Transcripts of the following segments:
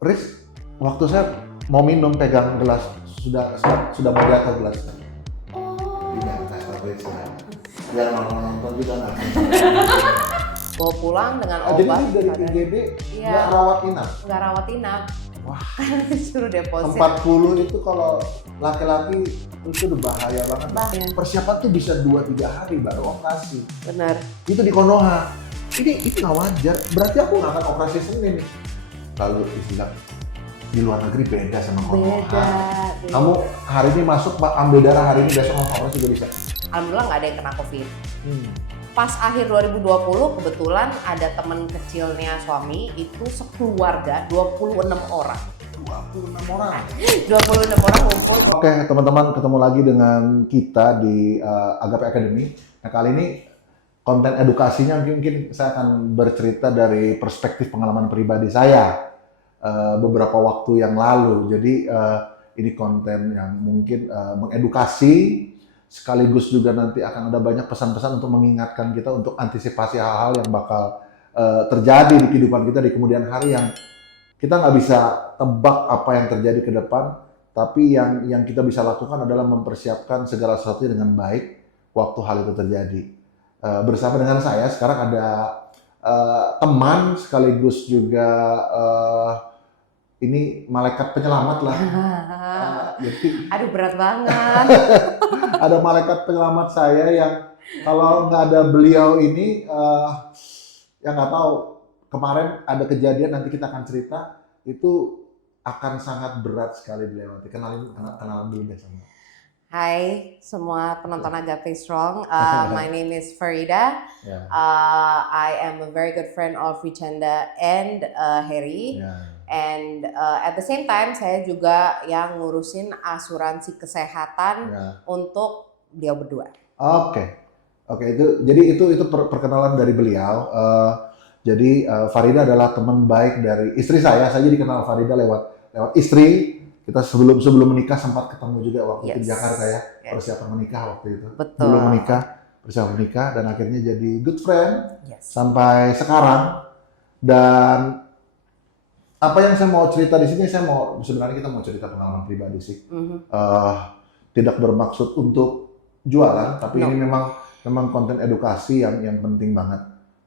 Riz, waktu saya mau minum pegang gelas sudah mau jatuh gelas. Iya, saya tahu Riz ya. Biar nonton juga nggak. Bawa pulang dengan obat. Jadi ini dari IGD nggak rawat inap? Nggak rawat inap. Wah. Disuruh deposit. 40 itu kalau laki-laki itu udah bahaya banget. Bahaya. Persiapan tuh bisa 2-3 hari baru operasi. Benar. Itu di Konoha. Ini nggak wajar. Berarti aku nggak akan operasi Senin nih. Lalu istilah di luar negeri beda sama Konoha. Beda. Kamu hari ini masuk ambil darah hari ini, besok mau operasi juga bisa. Alhamdulillah nggak ada yang kena COVID. Pas akhir 2020 kebetulan ada teman kecilnya suami itu sekeluarga 26 orang. 26 orang. 26 orang ngumpul. Oke, teman-teman, ketemu lagi dengan kita di Agape Academy. Nah, kali ini konten edukasinya mungkin saya akan bercerita dari perspektif pengalaman pribadi saya beberapa waktu yang lalu. Jadi ini konten yang mungkin mengedukasi, sekaligus juga nanti akan ada banyak pesan-pesan untuk mengingatkan kita untuk antisipasi hal-hal yang bakal terjadi di kehidupan kita di kemudian hari, yang kita nggak bisa tebak apa yang terjadi ke depan, tapi yang kita bisa lakukan adalah mempersiapkan segala sesuatu dengan baik waktu hal itu terjadi. Bersama dengan saya sekarang ada teman sekaligus juga ini malaikat penyelamat lah. Jadi, Aduh berat banget. ada malaikat penyelamat saya yang kalau nggak ada beliau ini, ya nggak tahu, kemarin ada kejadian, nanti kita akan cerita, itu akan sangat berat sekali dilewati. Kenalan dulu deh sama. Hai semua penonton Agape Strong, my name is Farida. Yeah. I am a very good friend of Richanda and Harry. Yeah. And at the same time saya juga yang ngurusin asuransi kesehatan untuk beliau berdua. Oke, itu perkenalan dari beliau. Jadi Farida adalah teman baik dari istri saya. Saya jadi kenal Farida lewat istri. Kita sebelum menikah sempat ketemu juga waktu itu di Jakarta ya, persiapan menikah waktu itu. Betul. Belum menikah, persiapan menikah, dan akhirnya jadi good friend sampai sekarang. Dan apa yang saya mau cerita di sini, sebenarnya kita mau cerita pengalaman pribadi sih. Tidak bermaksud untuk jualan, tapi ini memang konten edukasi yang penting banget.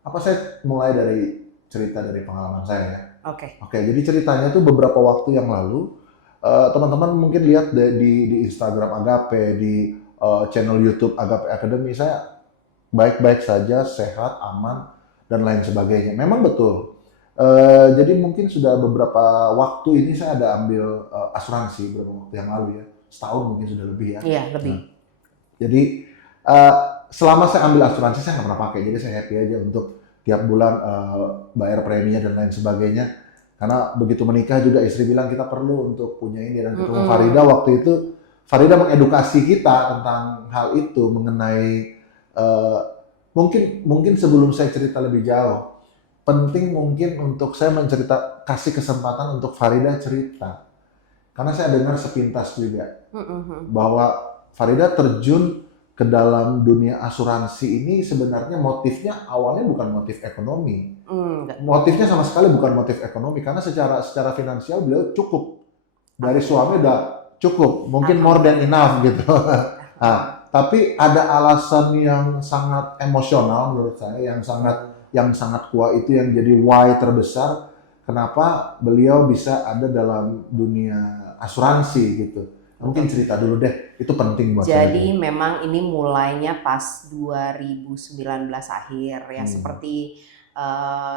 Apa saya mulai dari cerita dari pengalaman saya ya? Oke, jadi ceritanya tuh beberapa waktu yang lalu, teman-teman mungkin lihat di Instagram Agape, di channel YouTube Agape Academy, saya baik-baik saja, sehat, aman, dan lain sebagainya. Memang betul. Jadi mungkin sudah beberapa waktu ini saya ada ambil asuransi beberapa waktu yang lalu ya, setahun mungkin sudah lebih ya. Iya, lebih. Jadi selama saya ambil asuransi saya nggak pernah pakai, jadi saya happy aja untuk tiap bulan bayar preminya dan lain sebagainya. Karena begitu menikah juga istri bilang kita perlu untuk punya ini, dan ketemu Farida waktu itu, Farida mengedukasi kita tentang hal itu mengenai mungkin sebelum saya cerita lebih jauh, penting mungkin untuk saya kasih kesempatan untuk Farida cerita. Karena saya dengar sepintas juga bahwa Farida terjun ke dalam dunia asuransi ini sebenarnya motifnya awalnya bukan motif ekonomi. Motifnya sama sekali bukan motif ekonomi, karena secara finansial beliau cukup. Dari suami udah cukup, mungkin more than enough gitu. Nah, tapi ada alasan yang sangat emosional menurut saya, yang sangat kuat, itu yang jadi why terbesar kenapa beliau bisa ada dalam dunia asuransi gitu. Mungkin cerita dulu deh, itu penting buat saya. Jadi memang ini mulainya pas 2019 akhir ya, seperti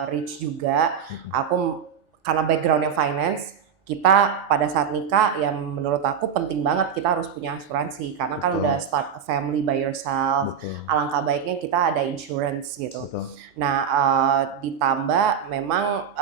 Rich juga. Aku karena backgroundnya finance, kita pada saat nikah yang menurut aku penting banget kita harus punya asuransi, karena kan udah start a family by yourself. Alangkah baiknya kita ada insurance gitu. Nah ditambah memang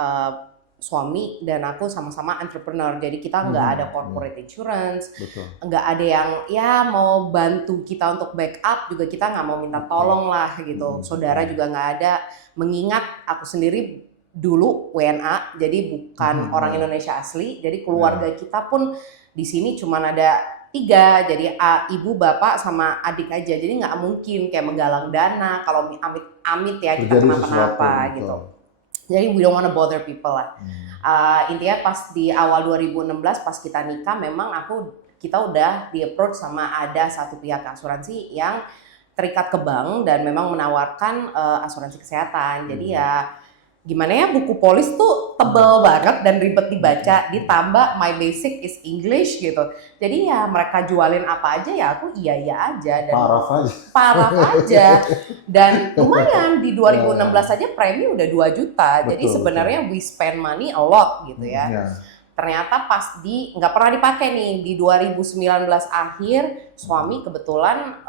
suami dan aku sama-sama entrepreneur, jadi kita nggak ada corporate insurance, nggak ada yang ya mau bantu kita untuk backup juga, kita nggak mau minta tolong lah gitu. Saudara juga nggak ada, mengingat aku sendiri dulu WNA, jadi bukan orang Indonesia asli, jadi keluarga kita pun di sini cuma ada 3, jadi ibu, bapak, sama adik aja, jadi nggak mungkin kayak menggalang dana kalau amit-amit ya kita kenapa-napa gitu. Jadi we don't wanna bother people lah. Intinya pas di awal 2016 pas kita nikah memang kita udah di approach sama ada satu pihak asuransi yang terikat ke bank dan memang menawarkan asuransi kesehatan. Jadi ya gimana ya, buku polis tuh tebel banget dan ribet dibaca, ditambah my basic is English gitu. Jadi ya mereka jualin apa aja ya aku iya aja dan paraf aja. Dan lumayan di 2016 aja premi udah 2 juta. Jadi sebenarnya we spend money a lot gitu ya. Ternyata pas nggak pernah dipakai nih di 2019 akhir suami kebetulan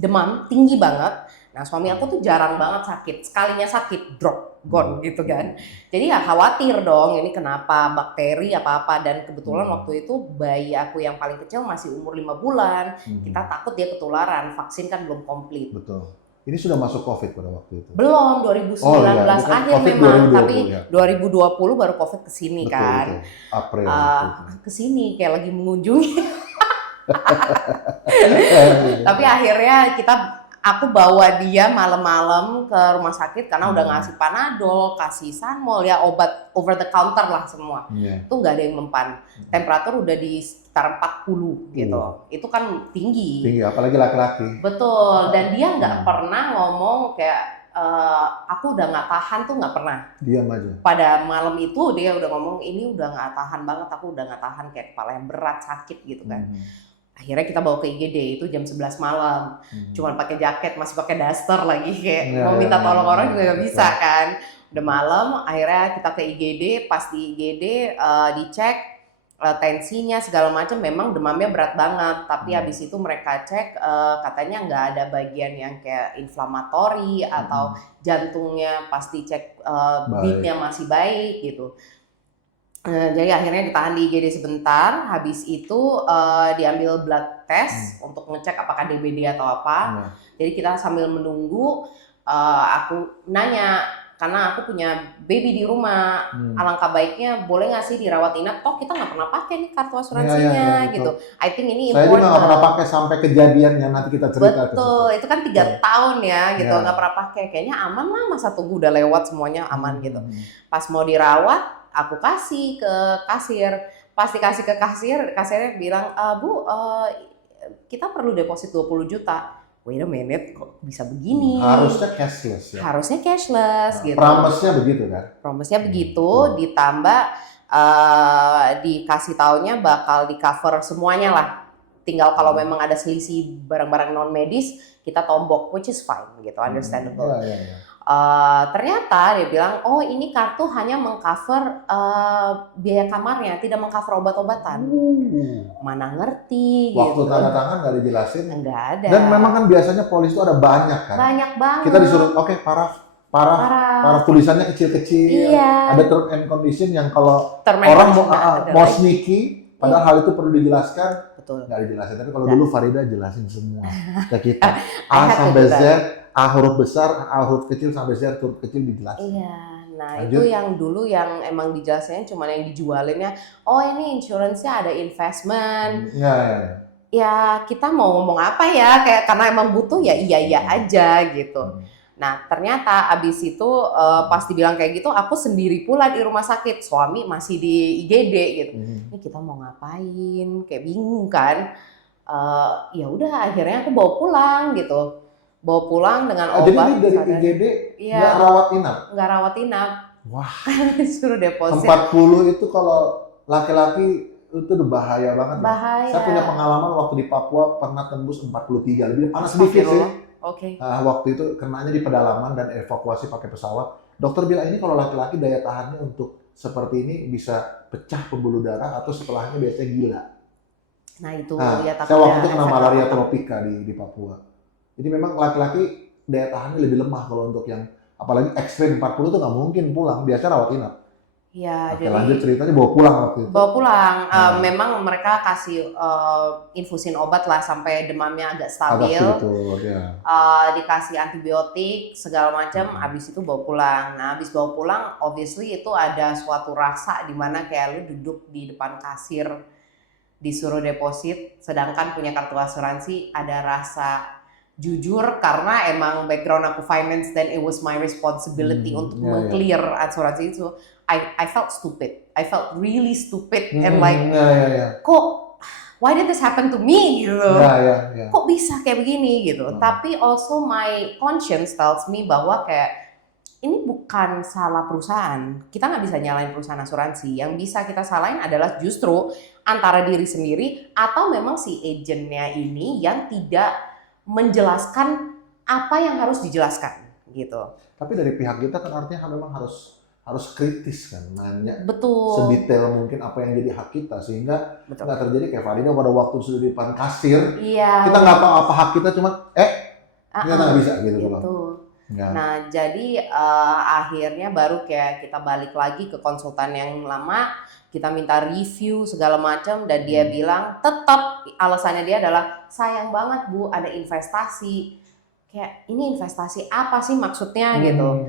demam tinggi banget. Nah suami aku tuh jarang banget sakit, sekalinya sakit drop, gone gitu kan. Jadi ya khawatir dong ini kenapa bakteri apa-apa dan kebetulan waktu itu bayi aku yang paling kecil masih umur 5 bulan. Kita takut dia ketularan, vaksin kan belum komplit. Betul. Ini sudah masuk COVID pada waktu itu? Belum, 2019 akhir COVID memang, 2020, tapi ya. 2020 baru COVID kesini kan. April. Kesini kayak lagi mengunjungi. Tapi akhirnya aku bawa dia malam-malam ke rumah sakit karena udah ngasih Panadol, kasih Sanmol ya, obat over the counter lah semua. Itu nggak ada yang mempan. Temperatur udah di sekitar 40 gitu. Itu kan tinggi. Tinggi, apalagi laki-laki. Betul. Dan dia nggak pernah ngomong kayak aku udah nggak tahan tuh, nggak pernah. Diam aja. Pada malam itu dia udah ngomong ini udah nggak tahan banget, aku udah nggak tahan, kayak kepala yang berat, sakit gitu kan. Akhirnya kita bawa ke IGD itu jam 11 malam. Cuman pakai jaket, masih pakai daster lagi kayak mau minta tolong orang juga nggak bisa kan. Udah malam, akhirnya kita ke IGD, pas di IGD dicek tensinya segala macam, memang demamnya berat banget. Tapi habis itu mereka cek katanya nggak ada bagian yang kayak inflamatori atau jantungnya pas dicek beatnya masih baik gitu. Jadi akhirnya ditahan di IGD sebentar, habis itu diambil blood test untuk ngecek apakah DBD atau apa. Jadi kita sambil menunggu, aku nanya, karena aku punya baby di rumah, alangkah baiknya boleh nggak sih dirawat inap? Toh kita nggak pernah pakai nih kartu asuransinya gitu. I think ini saya juga nggak pernah pakai sampai kejadian yang nanti kita cerita. Betul, itu kan 3 tahun ya gitu, nggak pernah pakai. Kayaknya aman lah, masa tunggu udah lewat semuanya aman gitu. Pas mau dirawat, aku kasih ke kasir. Pas dikasih ke kasir, kasirnya bilang, Bu, kita perlu deposit 20 juta. Wait a minute, kok bisa begini? Harusnya cashless ya? Harusnya cashless gitu. Promise-nya begitu kan? Promise-nya begitu, ditambah dikasih taunya bakal di cover semuanya lah. Tinggal kalau memang ada selisih barang-barang non medis, kita tombok, which is fine gitu, understandable. Ternyata dia bilang, oh ini kartu hanya mengcover biaya kamarnya, tidak mengcover obat-obatan. Mana ngerti waktu gitu. tanda tangan nggak dijelasin. Nggak ada. Dan memang kan biasanya polis itu ada banyak kan. Banyak banget. Kita disuruh, oke, parah tulisannya kecil-kecil. Iya. Ada term and condition yang kalau orang mau sneaky, padahal hal itu perlu dijelaskan. Betul. Nggak dijelasin. Tapi kalau dulu Farida jelasin semua ke kita. A sampai Z. A huruf besar, A huruf kecil sampai Z huruf kecil dijelasin. Iya, nah lanjut. itu yang dulu yang emang dijelasinnya cuma yang dijualinnya, oh ini insurance-nya ada investment. Ya kita mau ngomong apa ya, kayak karena emang butuh ya iya aja gitu. Nah ternyata abis itu pas dibilang kayak gitu, aku sendiri pula di rumah sakit, suami masih di IGD gitu. Ini kita mau ngapain, kayak bingung kan. Ya udah akhirnya aku bawa pulang gitu. Bawa pulang dengan obat. Jadi dari IGD nggak rawat inap? Nggak rawat inap. Wah. Suruh deposit. 40 itu kalau laki-laki itu udah bahaya banget. Bahaya. Saya punya pengalaman waktu di Papua pernah tembus 43, lebih panas sedikit sih. Oke. Waktu itu kenanya di pedalaman dan evakuasi pakai pesawat. Dokter bilang ini kalau laki-laki daya tahannya untuk seperti ini bisa pecah pembuluh darah atau setelahnya biasanya gila. Nah itu ya saya waktu itu kena malaria tropika di Papua. Jadi memang laki-laki daya tahannya lebih lemah kalau untuk yang apalagi ekstrim 40 itu nggak mungkin pulang, biasa rawat inap. Ya, jadi lanjut ceritanya bawa pulang waktu itu. Bawa pulang, memang mereka kasih infusin obat lah sampai demamnya agak stabil. Dikasih antibiotik segala macam, abis itu bawa pulang. Nah, abis bawa pulang, obviously itu ada suatu rasa di mana kayak lu duduk di depan kasir disuruh deposit, sedangkan punya kartu asuransi ada rasa jujur karena emang background aku finance dan it was my responsibility untuk meng-clear asuransi itu. I felt stupid. I felt really stupid and kok why did this happen to me gitu. Kok bisa kayak begini gitu. Tapi also my conscience tells me bahwa kayak ini bukan salah perusahaan. Kita nggak bisa nyalain perusahaan asuransi. Yang bisa kita salahin adalah justru antara diri sendiri atau memang si agentnya ini yang tidak menjelaskan apa yang harus dijelaskan gitu. Tapi dari pihak kita kan artinya memang harus kritis kan, nanya sedetail mungkin apa yang jadi hak kita sehingga nggak terjadi kayak Farida pada waktu sudah di depan kasir, kita nggak tahu apa hak kita, cuma ternyata nggak bisa gitu. Nah jadi akhirnya baru kayak kita balik lagi ke konsultan yang lama, kita minta review segala macam dan dia bilang tetap alasannya dia adalah sayang banget Bu ada investasi. Kayak ini investasi apa sih maksudnya gitu.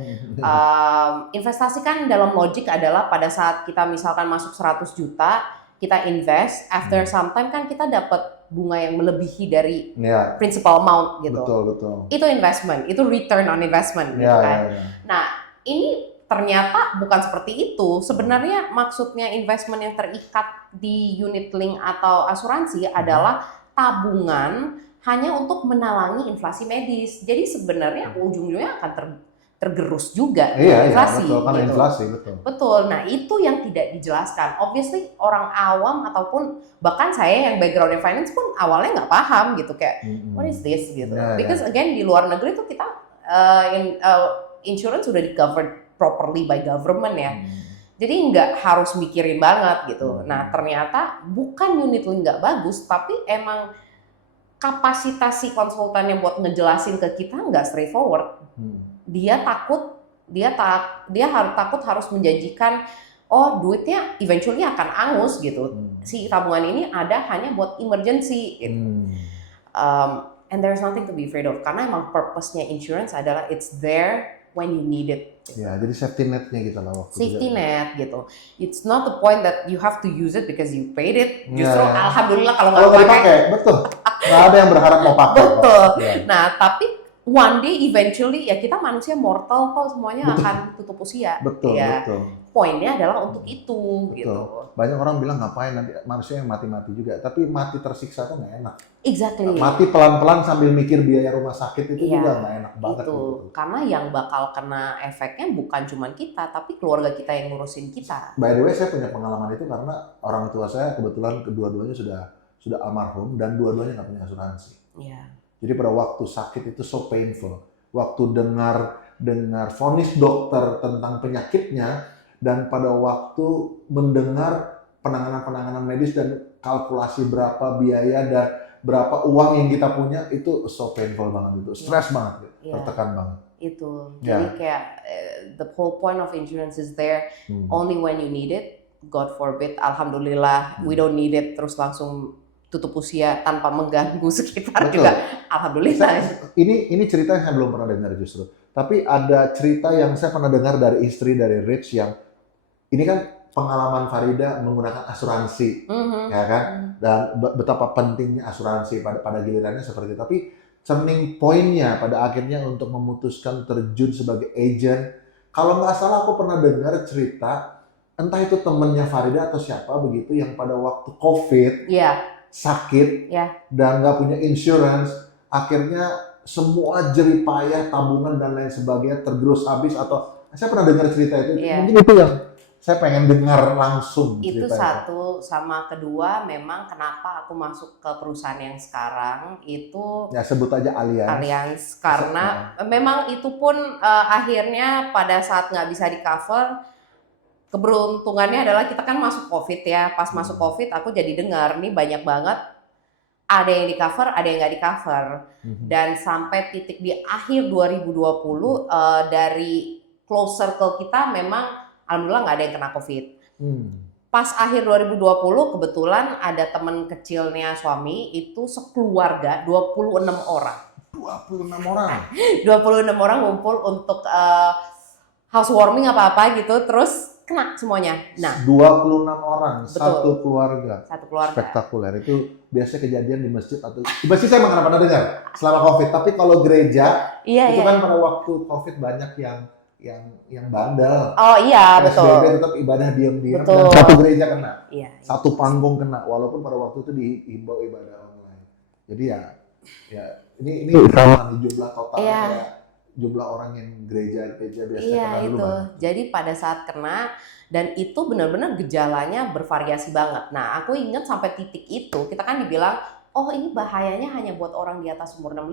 Investasi kan dalam logik adalah pada saat kita misalkan masuk 100 juta, kita invest, after some time kan kita dapat bunga yang melebihi dari principal amount gitu. Betul. Itu investment, itu return on investment gitu kan. Nah, ini ternyata bukan seperti itu. Sebenarnya maksudnya investment yang terikat di unit link atau asuransi adalah tabungan hanya untuk menalangi inflasi medis. Jadi sebenarnya ujung-ujungnya akan tergerus juga inflasi. Betul, karena gitu. Inflasi, betul. Nah itu yang tidak dijelaskan. Obviously orang awam ataupun bahkan saya yang backgroundnya finance pun awalnya nggak paham gitu kayak what is this gitu. Because again di luar negeri tuh kita insurance sudah di covered properly by government ya. Jadi nggak harus mikirin banget gitu. Nah ternyata bukan unit link nggak bagus, tapi emang kapasitas si konsultannya buat ngejelasin ke kita nggak straightforward. Dia takut harus menjanjikan duitnya eventually akan angus gitu. Si tabungan ini ada hanya buat emergency gitu. And there's nothing to be afraid of karena emang purpose-nya insurance adalah it's there when you need it. Ya, jadi safety net-nya gitu lah waktu safety net gitu. It's not the point that you have to use it because you paid it. Justru alhamdulillah kalau nggak pakai, betul. Nggak ada yang berharap mau pakai. Betul. Nah, tapi one day eventually ya kita manusia mortal kok semuanya akan tutup usia. Betul. Poinnya adalah untuk itu gitu. Banyak orang bilang ngapain nanti manusia yang mati-mati juga, tapi mati tersiksa tuh nggak enak. Exactly. Mati pelan-pelan sambil mikir biaya rumah sakit itu juga nggak enak banget. Gitu. Karena yang bakal kena efeknya bukan cuma kita, tapi keluarga kita yang ngurusin kita. By the way, saya punya pengalaman itu karena orang tua saya kebetulan kedua-duanya sudah almarhum dan dua-duanya nggak punya asuransi. Jadi pada waktu sakit itu so painful. Waktu dengar vonis dokter tentang penyakitnya dan pada waktu mendengar penanganan medis dan kalkulasi berapa biaya dan berapa uang yang kita punya itu so painful banget itu, stres banget, tertekan banget. Itu. Jadi kayak the whole point of insurance is there only when you need it. God forbid, alhamdulillah we don't need it terus langsung tutup usia tanpa mengganggu sekitar juga. Alhamdulillah. Ini cerita yang saya belum pernah dengar justru. Tapi ada cerita yang saya pernah dengar dari istri dari Rich yang ini kan pengalaman Farida menggunakan asuransi, ya kan? Dan betapa pentingnya asuransi pada gilirannya seperti itu. Tapi turning point-nya pada akhirnya untuk memutuskan terjun sebagai agent. Kalau nggak salah aku pernah dengar cerita, entah itu temennya Farida atau siapa begitu yang pada waktu COVID sakit dan nggak punya insurance, akhirnya semua jeripayah tabungan dan lain sebagainya tergerus habis atau saya pernah dengar cerita itu. Mungkin itu yang saya pengen dengar langsung. Itu satu, sama kedua memang kenapa aku masuk ke perusahaan yang sekarang itu ya sebut aja Allianz karena memang itu pun akhirnya pada saat nggak bisa di cover, keberuntungannya adalah kita kan masuk COVID ya, pas masuk COVID aku jadi dengar nih banyak banget ada yang di cover, ada yang nggak di cover, dan sampai titik di akhir 2020 dari close circle kita memang alhamdulillah nggak ada yang kena COVID. Pas akhir 2020 kebetulan ada teman kecilnya suami itu sekeluarga 26 orang. 26 orang? 26 orang ngumpul untuk housewarming apa-apa gitu, terus kena semuanya. Nah, 26 orang, betul. Satu keluarga. Spektakuler. Itu biasa kejadian di masjid atau di masjid saya nggak pernah dengar selama COVID. Tapi kalau gereja, itu kan pada waktu COVID banyak yang yang bandel. Oh iya, betul. PSBB tetap ibadah diam-diam dan Betul. satu gereja kena. Iya. Satu panggung kena walaupun pada waktu itu dihimbau ibadah online. Jadi ya ini sama nih jumlah total kayak jumlah orang yang gereja biasa kena dulu. Itu. Jadi pada saat kena dan itu benar-benar gejalanya bervariasi banget. Nah, aku ingat sampai titik itu kita kan dibilang, oh ini bahayanya hanya buat orang di atas umur 65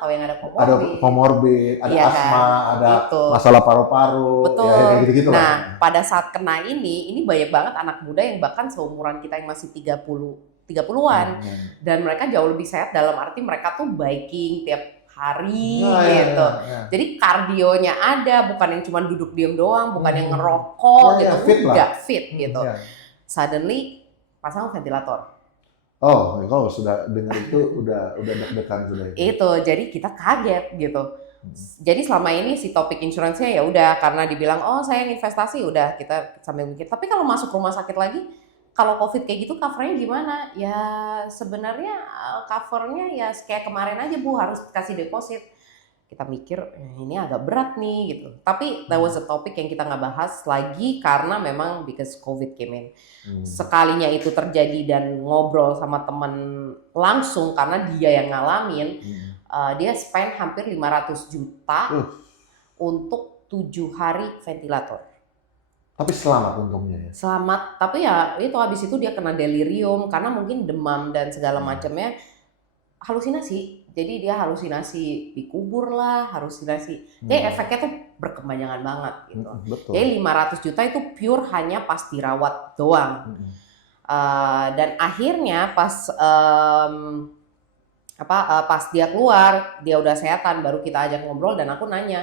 atau yang ada comorbid. Ada comorbid, ada asma, ada masalah paru-paru, betul. Ya kayak gitu-gitu nah, lah. pada saat kena ini banyak banget anak muda yang bahkan seumuran kita yang masih 30-an dan mereka jauh lebih sehat dalam arti mereka tuh biking tiap hari gitu. Jadi kardionya ada, bukan yang cuma duduk diem doang, bukan yang ngerokok gitu, udah fit gitu. Suddenly pasang ventilator. Oh, kalau sudah dengar itu udah deg-degan sudah. Itu, jadi kita kaget gitu. Jadi selama ini si topik insurance-nya ya udah karena dibilang oh saya investasi udah kita sambil mikir. Tapi kalau masuk rumah sakit lagi, kalau COVID kayak gitu covernya gimana? Ya sebenarnya covernya ya kayak kemarin aja Bu harus kasih deposit. Kita mikir ini agak berat nih gitu. Tapi that was a topic yang kita nggak bahas lagi karena memang because COVID came in. Sekalinya itu terjadi dan ngobrol sama teman langsung karena dia yang ngalamin, dia spend hampir 500 juta untuk 7 hari ventilator. Tapi selamat untungnya ya. Selamat, tapi ya itu habis itu dia kena delirium karena mungkin demam dan segala macamnya, halusinasi. Jadi dia halusinasi dikubur lah, halusinasi. Jadi efeknya tuh berkepanjangan banget gitu. Betul. Jadi 500 juta itu pure hanya pas dirawat doang. Dan akhirnya pas pas dia keluar, dia udah sehatan, baru kita ajak ngobrol dan aku nanya,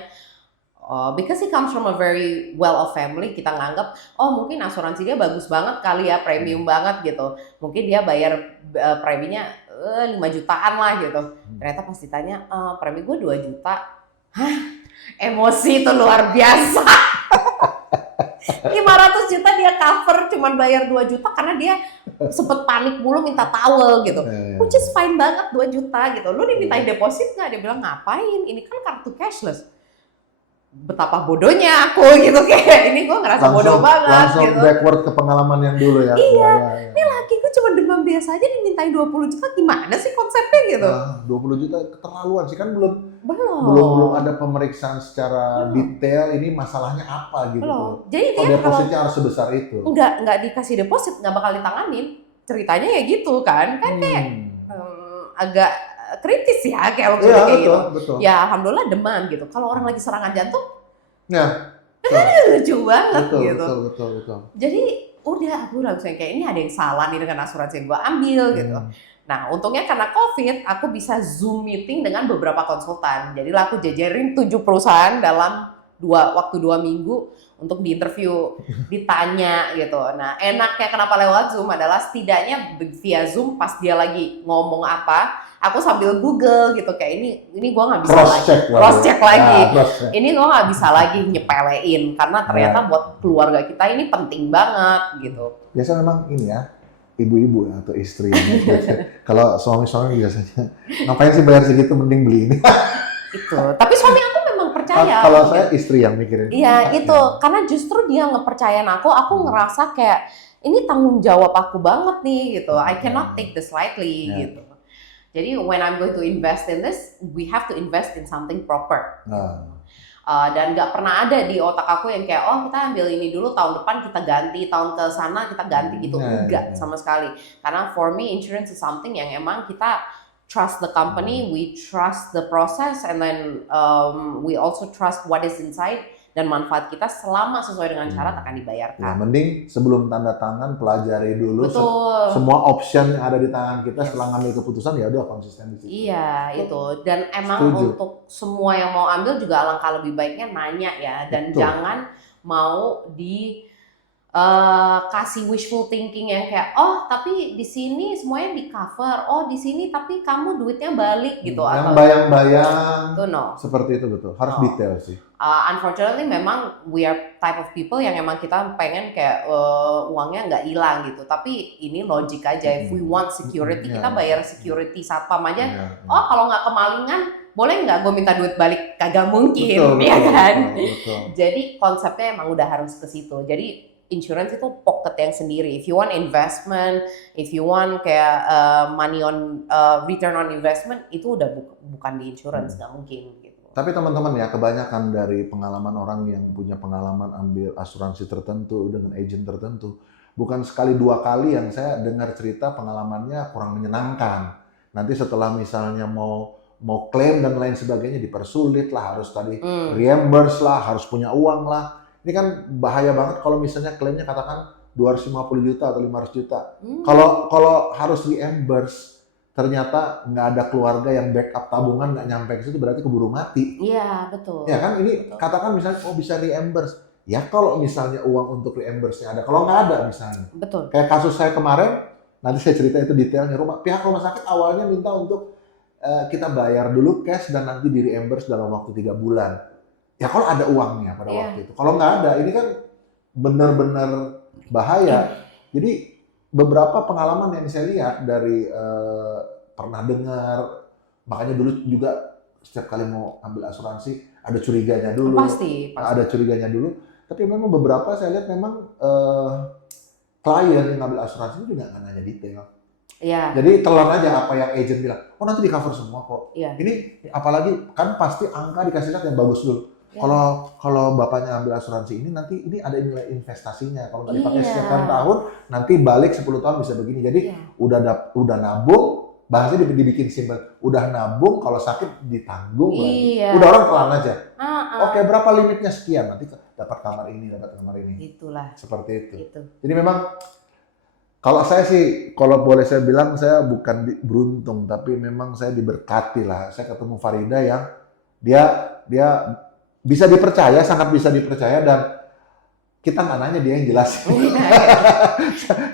because he comes from a very well-off family, kita nganggap, oh mungkin asuransi dia bagus banget kali ya, premium banget gitu. Mungkin dia bayar preminya 5 jutaan lah gitu. Ternyata pas ditanya, premi gue 2 juta. Hah? Emosi itu luar biasa. 500 juta dia cover, cuman bayar 2 juta karena dia sempet panik mulu minta towel gitu. Which is fine banget 2 juta gitu. Lu dimintain deposit nggak? Dia bilang ngapain? Ini kan kartu cashless. Betapa bodohnya aku gitu, kayak ini gue ngerasa bodoh banget langsung gitu. Backward ke pengalaman yang dulu ya. Iya. Ini laki gue cuma demam biasa aja dimintain 20 juta, gimana sih konsepnya gitu? 20 juta keterlaluan sih, kan belum ada pemeriksaan secara detail ini masalahnya apa gitu. Jadi dia depositnya harus sebesar itu. Nggak dikasih deposit nggak bakal ditanganin. Ceritanya ya gitu kan kayak agak kritis ya kayak waktu kayak gitu. Betul. Ya alhamdulillah demam gitu. Kalau orang lagi serangan jantung, lucu banget gitu. Betul. Jadi udah aku langsung kayak ini ada yang salah nih dengan asuransi yang gue ambil gitu. Nah untungnya karena COVID aku bisa Zoom meeting dengan beberapa konsultan. Jadi lah aku jajarin 7 perusahaan dalam waktu 2 minggu untuk diinterview, ditanya gitu. Nah enaknya kenapa lewat Zoom adalah setidaknya via Zoom pas dia lagi ngomong apa, aku sambil Google gitu kayak ini gue nggak bisa cross check lagi. Ini gue nggak bisa lagi nyepelein karena ternyata buat keluarga kita ini penting banget gitu. Biasa memang ini ya ibu-ibu atau istri. Kalau suami-suami biasanya ngapain sih bayar segitu, mending beli ini. Itu. Tapi suami aku memang percaya. Kalau saya istri yang mikirin. Iya itu karena justru dia ngepercayain aku ngerasa kayak ini tanggung jawab aku banget nih gitu. I cannot take this lightly gitu. Jadi when I'm going to invest in this, we have to invest in something proper. Dan nggak pernah ada di otak aku yang kayak kita ambil ini dulu tahun depan kita ganti, tahun ke sana kita ganti gitu. Enggak sama sekali. Karena for me insurance is something yang emang kita trust the company, we trust the process, and then we also trust what is inside dan manfaat kita selama sesuai dengan syarat akan dibayarkan. Ya, mending sebelum tanda tangan pelajari dulu semua option yang ada di tangan kita. Setelah ngambil keputusan ya udah konsisten di situ. Iya itu, dan emang untuk semua yang mau ambil juga alangkah lebih baiknya nanya ya, dan jangan mau kasih wishful thinking yang kayak tapi di sini semuanya di cover, di sini tapi kamu duitnya balik gitu. Yang bayang-bayang seperti itu betul, harus detail sih. Unfortunately memang we are type of people yang emang kita pengen kayak uangnya nggak hilang gitu, tapi ini logik aja. If we want security kita bayar security satpam aja. Kalau nggak kemalingan boleh nggak gue minta duit balik? Kagak mungkin, Betul, ya betul, kan? betul. Jadi konsepnya emang udah harus ke situ. Jadi insurance itu pocket yang sendiri. If you want investment, if you want kayak money on return on investment, itu udah bukan di insurance, nggak mungkin gitu. Tapi teman-teman ya, kebanyakan dari pengalaman orang yang punya pengalaman ambil asuransi tertentu dengan agent tertentu, bukan sekali dua kali yang saya dengar cerita pengalamannya kurang menyenangkan. Nanti setelah misalnya mau klaim dan lain sebagainya dipersulit lah, harus tadi reimburse lah, harus punya uang lah. Ini kan bahaya banget kalau misalnya klaimnya katakan 250 juta atau 500 juta. Kalau harus reimburse, ternyata nggak ada keluarga yang backup tabungan, nggak nyampe ke situ, berarti keburu mati. Iya, betul. Ya kan, ini betul. Katakan misalnya, bisa reimburse. Ya kalau misalnya uang untuk reimburse-nya ada, kalau nggak ada misalnya. Betul. Kayak kasus saya kemarin, nanti saya cerita itu detailnya. Pihak rumah sakit awalnya minta untuk kita bayar dulu cash dan nanti di reimburse dalam waktu 3 bulan. Ya kalau ada uangnya pada waktu itu. Kalau nggak ada, ini kan benar-benar bahaya. Jadi beberapa pengalaman yang saya lihat dari pernah dengar, makanya dulu juga setiap kali mau ambil asuransi ada curiganya dulu. Pasti. Ada curiganya dulu. Tapi memang beberapa saya lihat memang klien yang ngambil asuransi itu juga nggak nanya detail. Iya. Jadi telan aja apa yang agent bilang. Oh nanti di cover semua kok. Iya. Ini apalagi kan pasti angka dikasih lihat yang bagus dulu. Kalau bapaknya ambil asuransi ini, nanti ini ada nilai investasinya. Kalau nggak dipakai sekian tahun, nanti balik 10 tahun bisa begini. Jadi udah nabung, bahasanya dibikin simpel. Udah nabung, kalau sakit ditanggung lagi. Udah orang pelan aja. Oke, berapa limitnya sekian? Nanti dapat kamar ini, dapat kamar ini. Itulah. Seperti itu. Jadi memang kalau saya sih, kalau boleh saya bilang, saya bukan beruntung, tapi memang saya diberkati lah. Saya ketemu Farida yang dia bisa dipercaya, sangat bisa dipercaya, dan kita nggak nanya, dia yang jelasin.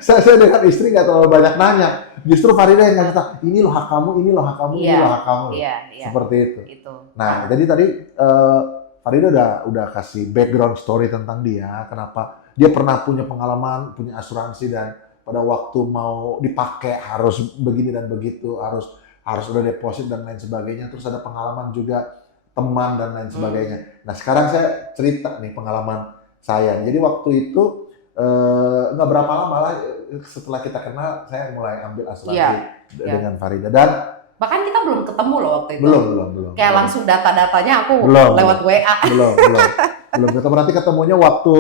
saya dengan istri nggak terlalu banyak nanya. Justru Farida yang ngasih tahu, ini loh hak kamu, ini loh hak kamu, ini loh hak kamu. Seperti itu. Nah, jadi tadi Farida udah kasih background story tentang dia, kenapa dia pernah punya pengalaman, punya asuransi, dan pada waktu mau dipakai harus begini dan begitu, harus udah deposit dan lain sebagainya. Terus ada pengalaman juga teman dan lain sebagainya. Nah sekarang saya cerita nih pengalaman saya. Jadi waktu itu nggak berapa lama lah setelah kita kenal, saya mulai ambil asuransi dengan Farida, dan bahkan kita belum ketemu loh waktu itu. Belum. Kayak langsung data-datanya aku lewat WA. Belum ketemu. Nanti ketemunya waktu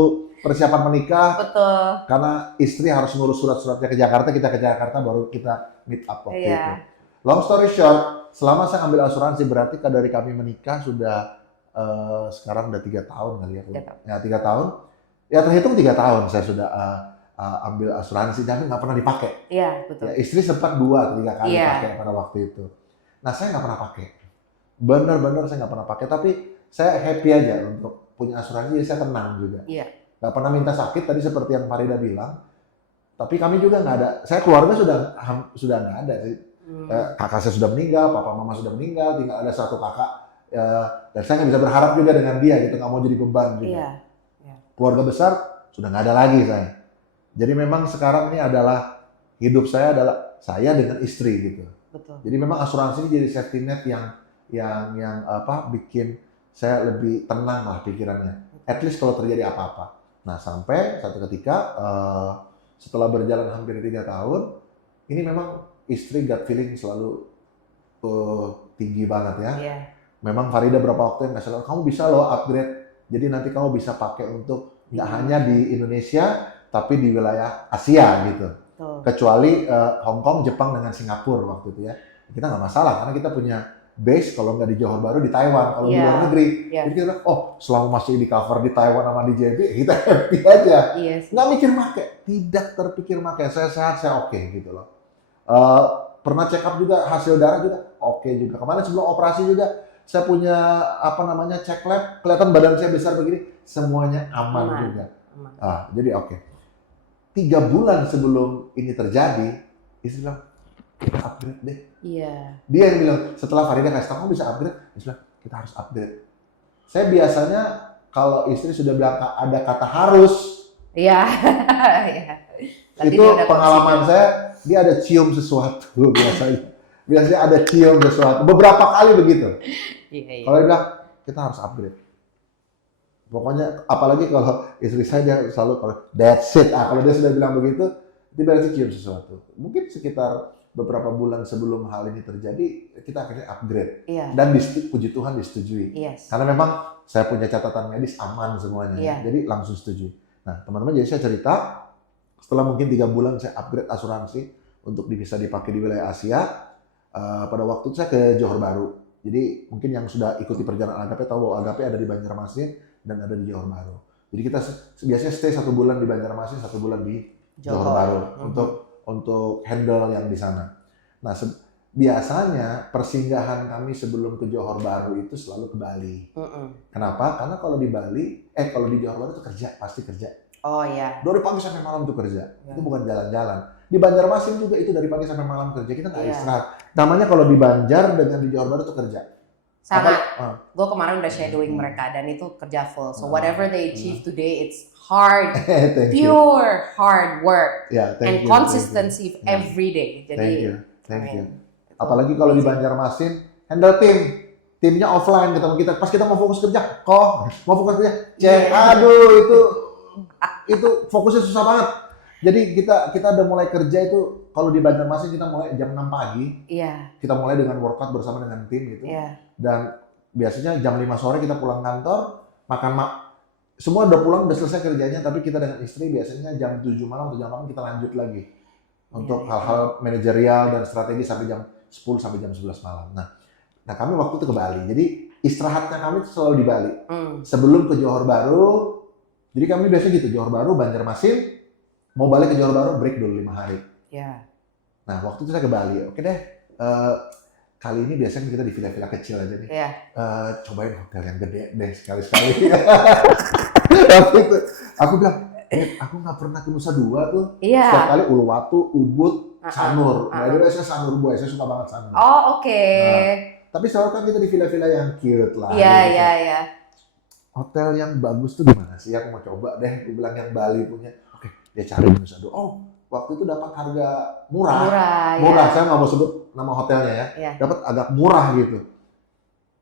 persiapan menikah. Betul. Karena istri harus ngurus surat-suratnya ke Jakarta, kita ke Jakarta baru kita meet up waktu itu. Long story short, selama saya ambil asuransi, berarti dari kami menikah sudah sekarang udah 3 tahun kali ya. 3 tahun. Ya terhitung 3 tahun saya sudah ambil asuransi, tapi nggak pernah dipakai. Iya, betul. Ya, istri sempat 2 atau 3 kali pakai pada waktu itu. Nah saya nggak pernah pakai. Benar-benar saya nggak pernah pakai, tapi saya happy aja untuk punya asuransi, jadi saya tenang juga. Iya. Nggak pernah minta sakit, tadi seperti yang Farida bilang. Tapi kami juga nggak ada, saya keluarga sudah nggak ada sih. Kakak saya sudah meninggal, papa mama sudah meninggal, tinggal ada 1 kakak, dan saya nggak bisa berharap juga dengan dia gitu, nggak mau jadi beban juga. Keluarga besar sudah nggak ada lagi saya. Jadi memang sekarang ini adalah hidup saya adalah saya dengan istri gitu. Betul. Jadi memang asuransi ini jadi safety net yang bikin saya lebih tenang lah pikirannya. At least kalau terjadi apa-apa. Nah sampai satu ketika setelah berjalan hampir 3 tahun, ini memang istri gut feeling selalu tinggi banget ya. Memang Farida berapa waktu yang ngasih tahu, kamu bisa loh upgrade. Jadi nanti kamu bisa pakai untuk nggak hanya di Indonesia, tapi di wilayah Asia gitu. Kecuali Hong Kong, Jepang, dengan Singapura waktu itu ya. Kita nggak masalah karena kita punya base kalau nggak di Johor Bahru di Taiwan, kalau di luar negeri. Jadi kita selama masih di cover di Taiwan sama di JB, kita happy aja. Nggak mikir pakai, tidak terpikir pakai. Saya sehat, saya oke gitu loh. Pernah check up juga, hasil darah juga oke juga. Kemarin sebelum operasi juga saya punya cek lab, kelihatan badan saya besar begini, semuanya aman juga. Jadi oke. 3 bulan sebelum ini terjadi, istri bilang, kita upgrade deh. Dia yang bilang, setelah Farida kasih tahu, kamu bisa upgrade? Dia bilang, kita harus upgrade. Saya biasanya kalau istri sudah bilang ada kata harus, itu pengalaman saya, dia ada cium sesuatu biasanya. biasanya ada cium sesuatu. Beberapa kali begitu. Iya. Kalau dia bilang, kita harus upgrade. Pokoknya, apalagi kalau istri saya dia selalu, kalau that's it. Kalau dia sudah bilang begitu, itu berarti cium sesuatu. Mungkin sekitar beberapa bulan sebelum hal ini terjadi, kita akhirnya upgrade. Iya. Dan puji Tuhan disetujui. Yes. Karena memang saya punya catatan medis aman semuanya. Iya. Jadi langsung setuju. Nah, teman-teman, jadi saya cerita, setelah mungkin 3 bulan saya upgrade asuransi untuk bisa dipakai di wilayah Asia. Pada waktu itu saya ke Johor Bahru. Jadi mungkin yang sudah ikuti perjalanan Agape tahu bahwa Agape ada di Banjarmasin dan ada di Johor Bahru. Jadi kita biasanya stay 1 bulan di Banjarmasin, 1 bulan di Johor Bahru untuk handle yang di sana. Nah, biasanya persinggahan kami sebelum ke Johor Bahru itu selalu ke Bali. Kenapa? Karena kalau di kalau di Johor Bahru itu pasti kerja. Oh iya. Dari pagi sampai malam itu kerja. Itu bukan jalan-jalan. Di Banjarmasin juga itu dari pagi sampai malam kerja. Kita nggak istirahat. Namanya kalau di Banjar dengan di Johor Bahru itu kerja. Sangat. Gue kemarin udah shadowing mereka dan itu kerja full. So whatever they achieve today, it's hard, pure hard work and consistency every day. Jadi, thank you. Apalagi kalau di Banjarmasin, handle timnya offline ketemu kita. Pas kita mau fokus kerja, mau fokus kerja, aduh itu fokusnya susah banget. Jadi kita udah mulai kerja itu kalau di Banjarmasin kita mulai jam 6 pagi. Iya. Kita mulai dengan workout bersama dengan tim gitu. Iya. Dan biasanya jam 5 sore kita pulang kantor, semua udah pulang, udah selesai kerjanya, tapi kita dengan istri biasanya jam 7 malam atau jam 8 kita lanjut lagi. Untuk hal-hal manajerial dan strategi sampai jam 10 sampai jam 11 malam. Nah kami waktu itu ke Bali. Jadi istirahatnya kami selalu di Bali. Sebelum ke Johor Bahru, jadi kami biasanya gitu, Johor Bahru, Banjarmasin, mau balik ke Johor Bahru, break dulu 5 hari. Iya. Nah, waktu itu saya ke Bali. Oke deh, kali ini biasanya kita di villa-villa kecil aja nih. Iya. Cobain hotel yang gede deh sekali-sekali. Waktu itu, aku bilang, aku nggak pernah ke Nusa Dua tuh. Iya. Setiap kali Uluwatu, Ubud, Sanur. Nah, itu biasanya Sanur Boy, saya suka banget Sanur. Oh, oke. Tapi selalu kan kita di villa-villa yang cute lah. Iya. Hotel yang bagus tuh gimana sih? Aku mau coba deh. Aku bilang yang Bali punya. Oke, dia cari di Nusa Dua. Oh, waktu itu dapat harga murah. Murah. Saya nggak mau sebut nama hotelnya ya. Dapat agak murah gitu.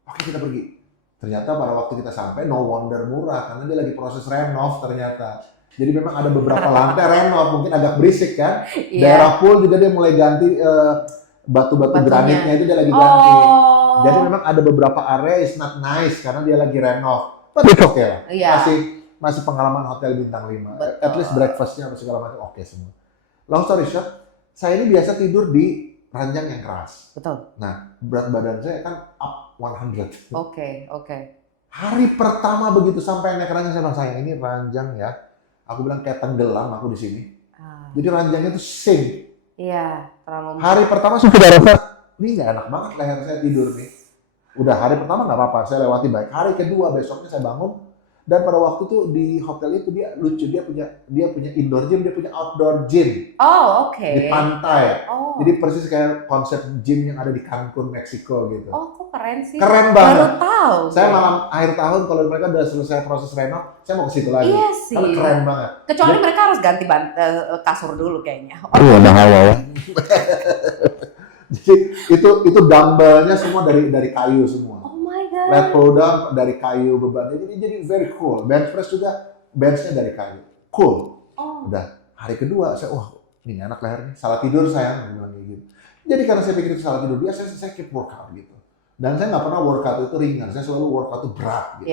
Oke, kita pergi. Ternyata pada waktu kita sampai, no wonder murah karena dia lagi proses renov ternyata. Jadi memang ada beberapa lantai renov, mungkin agak berisik kan. Daerah pool juga dia mulai ganti batu-batu granitnya itu dia lagi ganti. Jadi memang ada beberapa area is not nice karena dia lagi renov. Tapi oke lah. Masih pengalaman hotel bintang 5. At least breakfast-nya segala macam oke semua. Long story short, saya ini biasa tidur di ranjang yang keras. Betul. Nah, berat badan saya kan up 100. Oke. Hari pertama begitu sampai naik ranjang, saya bilang, sayang ini ranjang ya. Aku bilang kayak tenggelam aku di sini. Jadi ranjangnya tuh sink. Iya, terlalu. Hari pertama sudah rasa, ini nggak enak banget leher saya tidur nih. Udah hari pertama nggak apa-apa, saya lewati baik. Hari kedua besoknya saya bangun. Dan pada waktu itu di hotel itu dia lucu, dia punya indoor gym, dia punya outdoor gym. Oh, oke. Di pantai. Jadi persis kayak konsep gym yang ada di Cancun, Meksiko gitu. Oh, kok keren sih. Keren banget. Baru tahu. Saya malam akhir tahun kalau mereka udah selesai proses renov, saya mau ke situ lagi. Iya sih. Karena keren banget. Kecuali mereka harus ganti kasur dulu kayaknya. Iya, mahal ya. Jadi itu dumbbellnya semua dari kayu semua. Lat pull down dari kayu bebannya, jadi very cool. Bench press juga benchnya dari kayu, cool. Udah hari kedua saya, ini enak lehernya. Salah tidur saya, bilang gitu. Jadi karena saya pikir itu salah tidur, biasa saya keep workout gitu. Dan saya nggak pernah workout itu ringan, saya selalu workout itu berat gitu.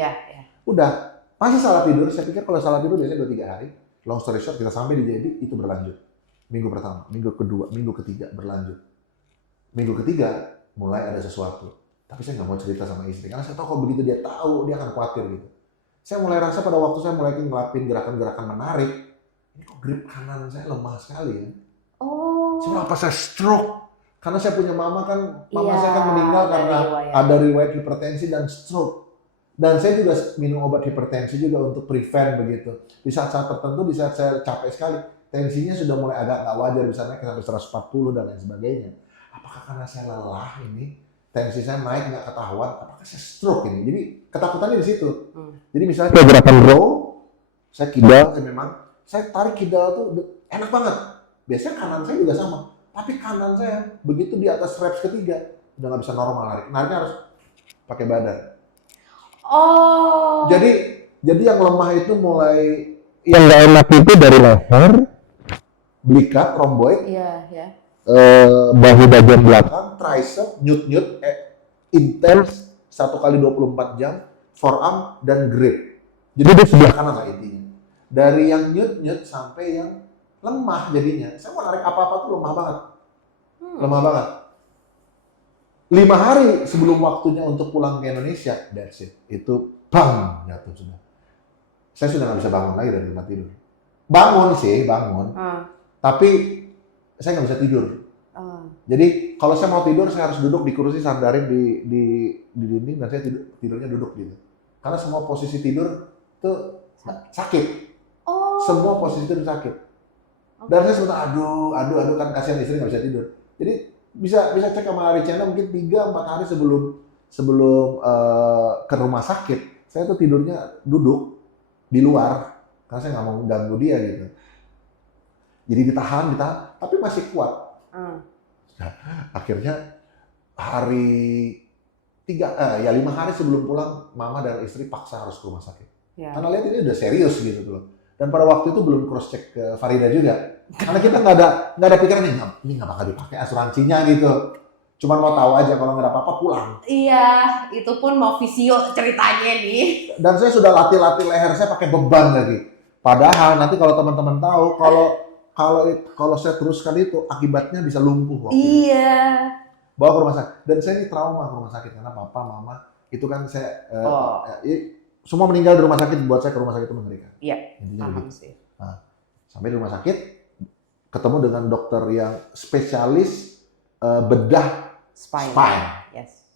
Udah masih salah tidur, saya pikir kalau salah tidur biasanya 2-3 hari. Long story short, kita sampai di JB itu berlanjut. Minggu pertama, minggu kedua, minggu ketiga berlanjut. Minggu ketiga mulai ada sesuatu. Tapi saya nggak mau cerita sama istri, karena saya tahu kalau begitu dia tahu, dia akan khawatir gitu. Saya mulai rasa pada waktu saya mulai ngelapin gerakan-gerakan menarik, ini kok grip kanan saya lemah sekali ya. Apa saya stroke? Karena saya punya mama saya kan meninggal karena ada riwayat hipertensi dan stroke. Dan saya juga minum obat hipertensi juga untuk prevent begitu. Di saat-saat tertentu, di saat saya capek sekali, tensinya sudah mulai agak nggak wajar, bisa naik sampai 140 dan lain sebagainya. Apakah karena saya lelah ini? Tensi saya naik nggak ketahuan, apakah saya stroke ini? Jadi ketakutannya di situ. Jadi misalnya kayak gerakan row, saya kidal, saya tarik kidal tuh enak banget. Biasanya kanan saya juga sama. Tapi kanan saya begitu di atas reps ketiga udah nggak bisa normal narik. Nariknya harus pakai badan. Oh. Jadi yang lemah itu mulai yang nggak enak itu dari leher, belikat, rhomboid, bahu bagian belakang, tricep, nyut-nyut, intens 1 kali 24 jam, forearm dan grip. Jadi di sebelah kanan lah intinya. Dari yang nyut-nyut sampai yang lemah jadinya. Saya mau narik apa-apa tuh lemah banget. Lemah banget. 5 hari sebelum waktunya untuk pulang ke Indonesia, that's it. Itu bang, jatuh sudah. Saya sudah nggak bisa bangun lagi dari tempat tidur. Bangun sih, bangun. Tapi saya nggak bisa tidur. Jadi kalau saya mau tidur, saya harus duduk di kursi sandarin di dinding dan saya tidurnya duduk gitu. Karena semua posisi tidur tuh sakit. Semua posisi tidur sakit. Dan saya sempat aduh kan kasihan istri nggak bisa tidur. Jadi bisa cek sama Ari Channel mungkin 3-4 hari sebelum ke rumah sakit. Saya tuh tidurnya duduk di luar karena saya nggak mau ganggu dia gitu. Jadi ditahan, tapi masih kuat. Nah, akhirnya hari 5 hari sebelum pulang, mama dan istri paksa harus ke rumah sakit. Karena lihat ini udah serius gitu loh. Dan pada waktu itu belum cross check ke Farida juga. Karena kita nggak ada pikiran ini nggak bakal dipakai asuransinya gitu. Cuman mau tahu aja kalau nggak ada apa-apa pulang. Iya, itu pun mau visio ceritanya nih. Dan saya sudah latih leher saya pakai beban lagi. Padahal nanti kalau teman-teman tahu kalau saya teruskan itu akibatnya bisa lumpuh waktu itu. Bawa ke rumah sakit. Dan saya ini trauma ke rumah sakit karena papa, mama itu kan saya semua meninggal di rumah sakit, buat saya ke rumah sakit itu mengerikan. Iya. Intinya begitu. Nah, sampai di rumah sakit ketemu dengan dokter yang spesialis bedah spine. Yes.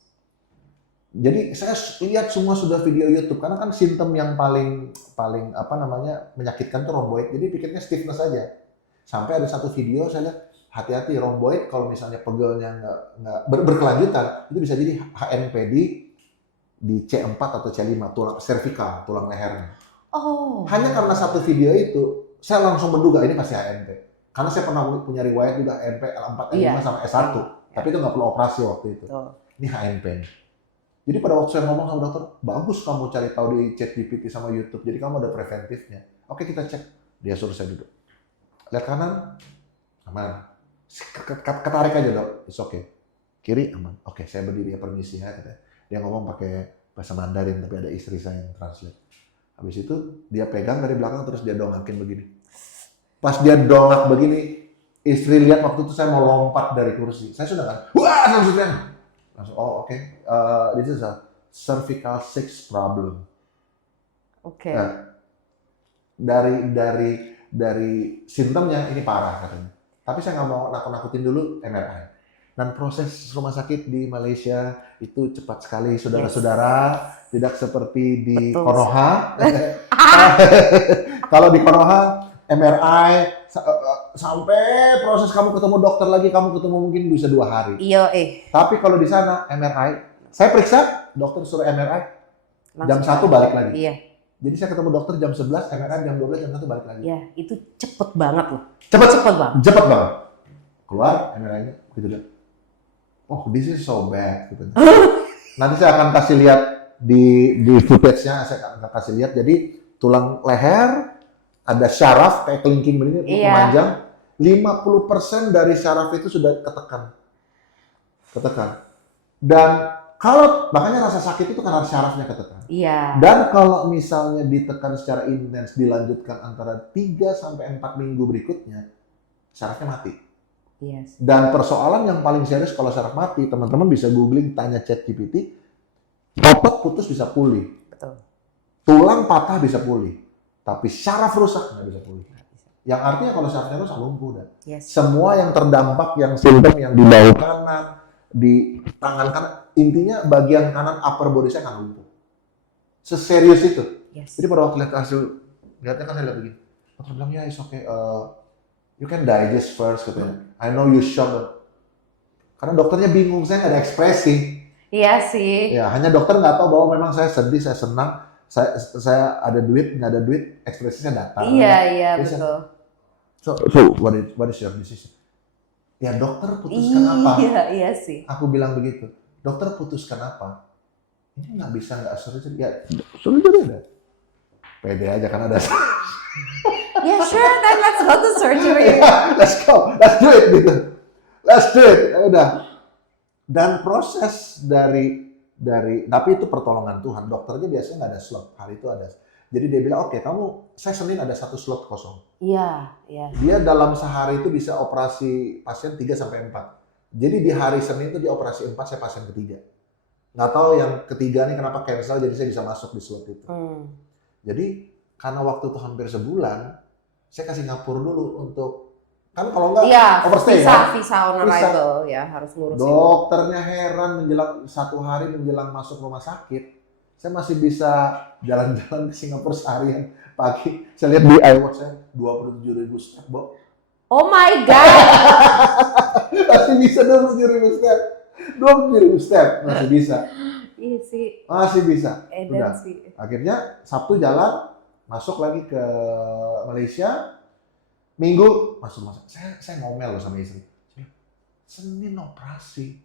Jadi saya lihat semua sudah video YouTube karena kan simptom yang paling menyakitkan tuh rhomboid. Jadi pikirnya stiffness aja. Sampai ada satu video saya lihat hati-hati rhomboid kalau misalnya pegelnya nggak berkelanjutan itu bisa jadi HNP di C4 atau C5 tulang cervical, tulang lehernya. Hanya karena satu video itu saya langsung menduga ini pasti HNP. Karena saya pernah punya riwayat juga HNP L4, L5 sama S1. Tapi itu nggak perlu operasi waktu itu. Ini HNP. Jadi pada waktu saya ngomong sama dokter, bagus kamu cari tahu di ChatGPT sama YouTube. Jadi kamu ada preventifnya. Oke, kita cek. Dia suruh saya duduk. Lihat kanan, aman. Ketarik aja dok, it's okay. Kiri aman. Oke, saya berdiri ya, permisi ya. Dia ngomong pakai bahasa Mandarin, tapi ada istri saya yang translate. Habis itu dia pegang dari belakang terus dia dongakin begini. Pas dia dongak begini, istri lihat waktu itu saya mau lompat dari kursi. Saya sudah kan, wah langsung. Oke. This is a cervical 6 problem. Oke. Nah, dari simptomnya ini parah katanya. Tapi saya nggak mau nakut-nakutin dulu MRI. Dan proses rumah sakit di Malaysia itu cepat sekali, saudara-saudara. Tidak seperti di Konoha. Kalau di Konoha, MRI sampai proses kamu ketemu dokter lagi, kamu ketemu mungkin bisa 2 hari. Tapi kalau di sana MRI, saya periksa, dokter suruh MRI, jam 1 balik lagi. Jadi saya ketemu dokter jam 11, MRI jam 12, jam 1 balik lagi. Iya, itu cepet banget loh. Cepet banget. Keluar MRI-nya, begitu dia. Oh, this is so bad. Gitu. Nanti saya akan kasih lihat di footage-nya, saya akan kasih lihat. Jadi tulang leher, ada syaraf kayak kelingking begini, memanjang. 50% dari syaraf itu sudah ketekan. Dan makanya rasa sakit itu karena syarafnya ketekan. Dan kalau misalnya ditekan secara intens dilanjutkan antara 3-4 minggu berikutnya, syarafnya mati. Dan persoalan yang paling serius kalau syaraf mati, teman-teman bisa googling, tanya ChatGPT, otot putus bisa pulih. Tulang patah bisa pulih. Tapi syaraf rusak nggak bisa pulih. Yang artinya kalau syarafnya rusak lumpuh. Semua yang terdampak, yang simptom yang di bahu kanan, di tangan kanan, intinya bagian kanan upper body saya nggak lumpuh. Seserius itu. Jadi pada waktu lihat hasil, lihatnya kan saya lihat begini. Dokter bilang ya, it's okay. You can digest first katanya. I know you shocked. Karena dokternya bingung, saya nggak ada ekspresi. Iya sih. Ya, hanya dokter nggak tahu bahwa memang saya sedih, saya senang, saya ada duit, nggak ada duit, ekspresinya datang. Iya, betul. So what is your decision? Ya dokter putuskan apa? Iya sih. Aku bilang begitu. Dokter putuskan apa? Ini nggak bisa nggak surgery. Ya surgery deh. Pede aja kan ada. Yeah, sure, then let's go to surgery. Let's go, let's do it gitu. Let's do it. Ya udah. Dan proses dari tapi itu pertolongan Tuhan. Dokternya biasanya nggak ada slot. Hari itu ada. Jadi dia bilang, oke, saya Senin ada 1 slot kosong. Iya. Dia dalam sehari itu bisa operasi pasien 3 sampai 4. Jadi di hari Senin itu dia operasi 4, saya pasien ketiga. Nggak tahu yang ketiga nih kenapa cancel, jadi saya bisa masuk di slot itu. Jadi karena waktu itu hampir sebulan, saya kasih ngapur dulu untuk, kan kalau nggak overstay visa on arrival ya harus ngurusin. Dokternya heran menjelang 1 hari menjelang masuk rumah sakit. Saya masih bisa jalan-jalan ke Singapura seharian pagi. Saya lihat di iWatch saya 27.000 step, Bo. Oh my God! Masih bisa 27.000 step. 27.000 step masih bisa. Iya sih. Masih bisa. Udah. Sih. Akhirnya Sabtu jalan, masuk lagi ke Malaysia. Minggu masuk. Saya ngomel loh sama istri. Senin operasi.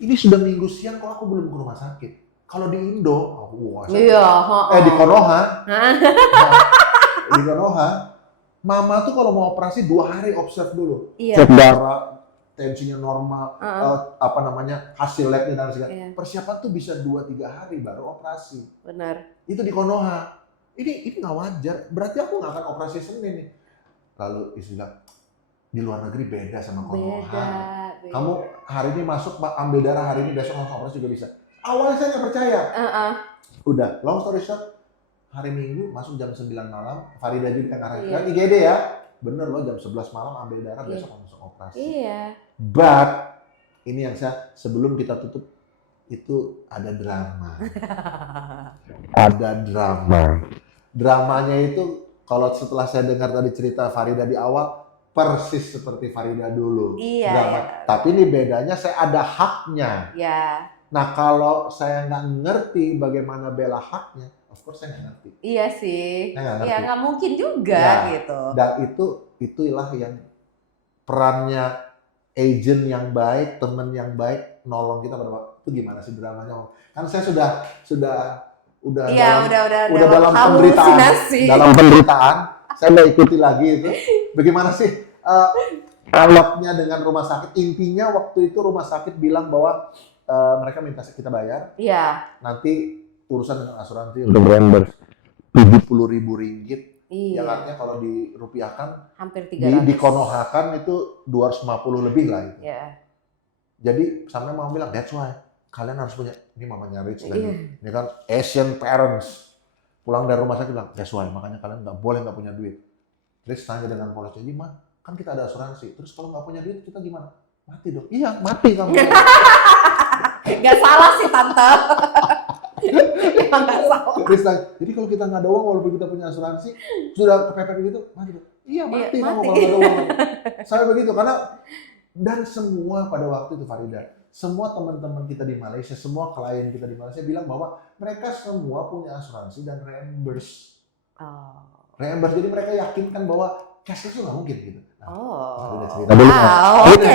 Ini sudah Minggu siang kok aku belum ke rumah sakit. Kalau di Indo, di Konoha, di Konoha, mama tuh kalau mau operasi 2 hari observe dulu, cek darah, tensinya normal, hasil labnya dan segala. Persiapan tuh bisa 2-3 hari baru operasi. Benar. Itu di Konoha. Ini nggak wajar. Berarti aku nggak akan operasi Senin nih. Lalu istilah di luar negeri beda sama Konoha. Beda. Kamu hari ini masuk ambil darah, hari ini besok langsung operasi juga bisa. Awalnya saya nggak percaya. Udah, long story short, hari Minggu masuk jam 9 malam, Farida juga yang kan IGD ya. Bener loh, jam 11 malam ambil darah, besok langsung operasi. Iya. But, ini yang sebelum kita tutup, itu ada drama. Ada drama. Dramanya itu, kalau setelah saya dengar tadi cerita Farida di awal, persis seperti Farida dulu. Iya. Drama. Tapi ini bedanya saya ada haknya. Iya. Nah kalau saya nggak ngerti bagaimana bela haknya, of course saya nggak ngerti. Iya sih. Iya nggak mungkin juga gitu. Dan itulah yang perannya agent yang baik, teman yang baik, nolong kita pada waktu itu gimana sih dramanya? Kan saya udah dalam penderitaan, saya mau ikuti lagi itu. Bagaimana sih dialognya dengan rumah sakit? Intinya waktu itu rumah sakit bilang bahwa mereka minta kita bayar. Iya. Nanti urusan dengan asuransi untuk reimburse 70.000 ringgit. Iya. Yang artinya kalau dirupiahkan hampir 300. Di Konohakan itu 250 lebih lah itu. Iya. Jadi sampai mau bilang that's why kalian harus punya, ini mamanya Rich lagi. Ini kan Asian parents. Pulang dari rumah sakit bilang that's why makanya kalian nggak punya duit. Rich tanya dengan polisi, "Mah, kan kita ada asuransi. Terus kalau nggak punya duit kita gimana?" Mati dong. Iya, mati kamu. Gak salah sih tante. Emang gak salah. Jadi kalau kita nggak ada uang walaupun kita punya asuransi sudah kepepet begitu mati. Iya mati kamu kalau nggak ada uang. Saya begitu karena dan semua pada waktu itu Farida, semua teman-teman kita di Malaysia, semua klien kita di Malaysia bilang bahwa mereka semua punya asuransi dan reimburse. Reimburse jadi mereka yakinkan bahwa cashless itu nggak mungkin gitu. Oke.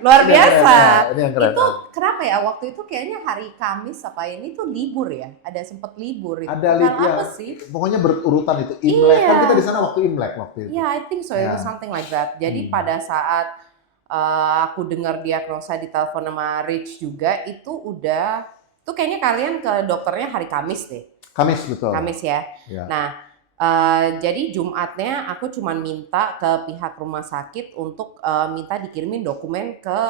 Luar biasa. Itu kenapa ya waktu itu kayaknya hari Kamis apa ini tuh libur ya? Ada sempat libur itu. Ada libur apa sih? Pokoknya berurutan itu. Imlek kan kita di sana waktu Imlek waktu itu. Yeah, I think so. It was something like that. Jadi pada saat aku dengar diagnosa di telepon sama Rich juga itu kayaknya kalian ke dokternya hari Kamis deh. Kamis betul. Kamis ya. Nah. Jadi Jumatnya aku cuma minta ke pihak rumah sakit untuk minta dikirimin dokumen ke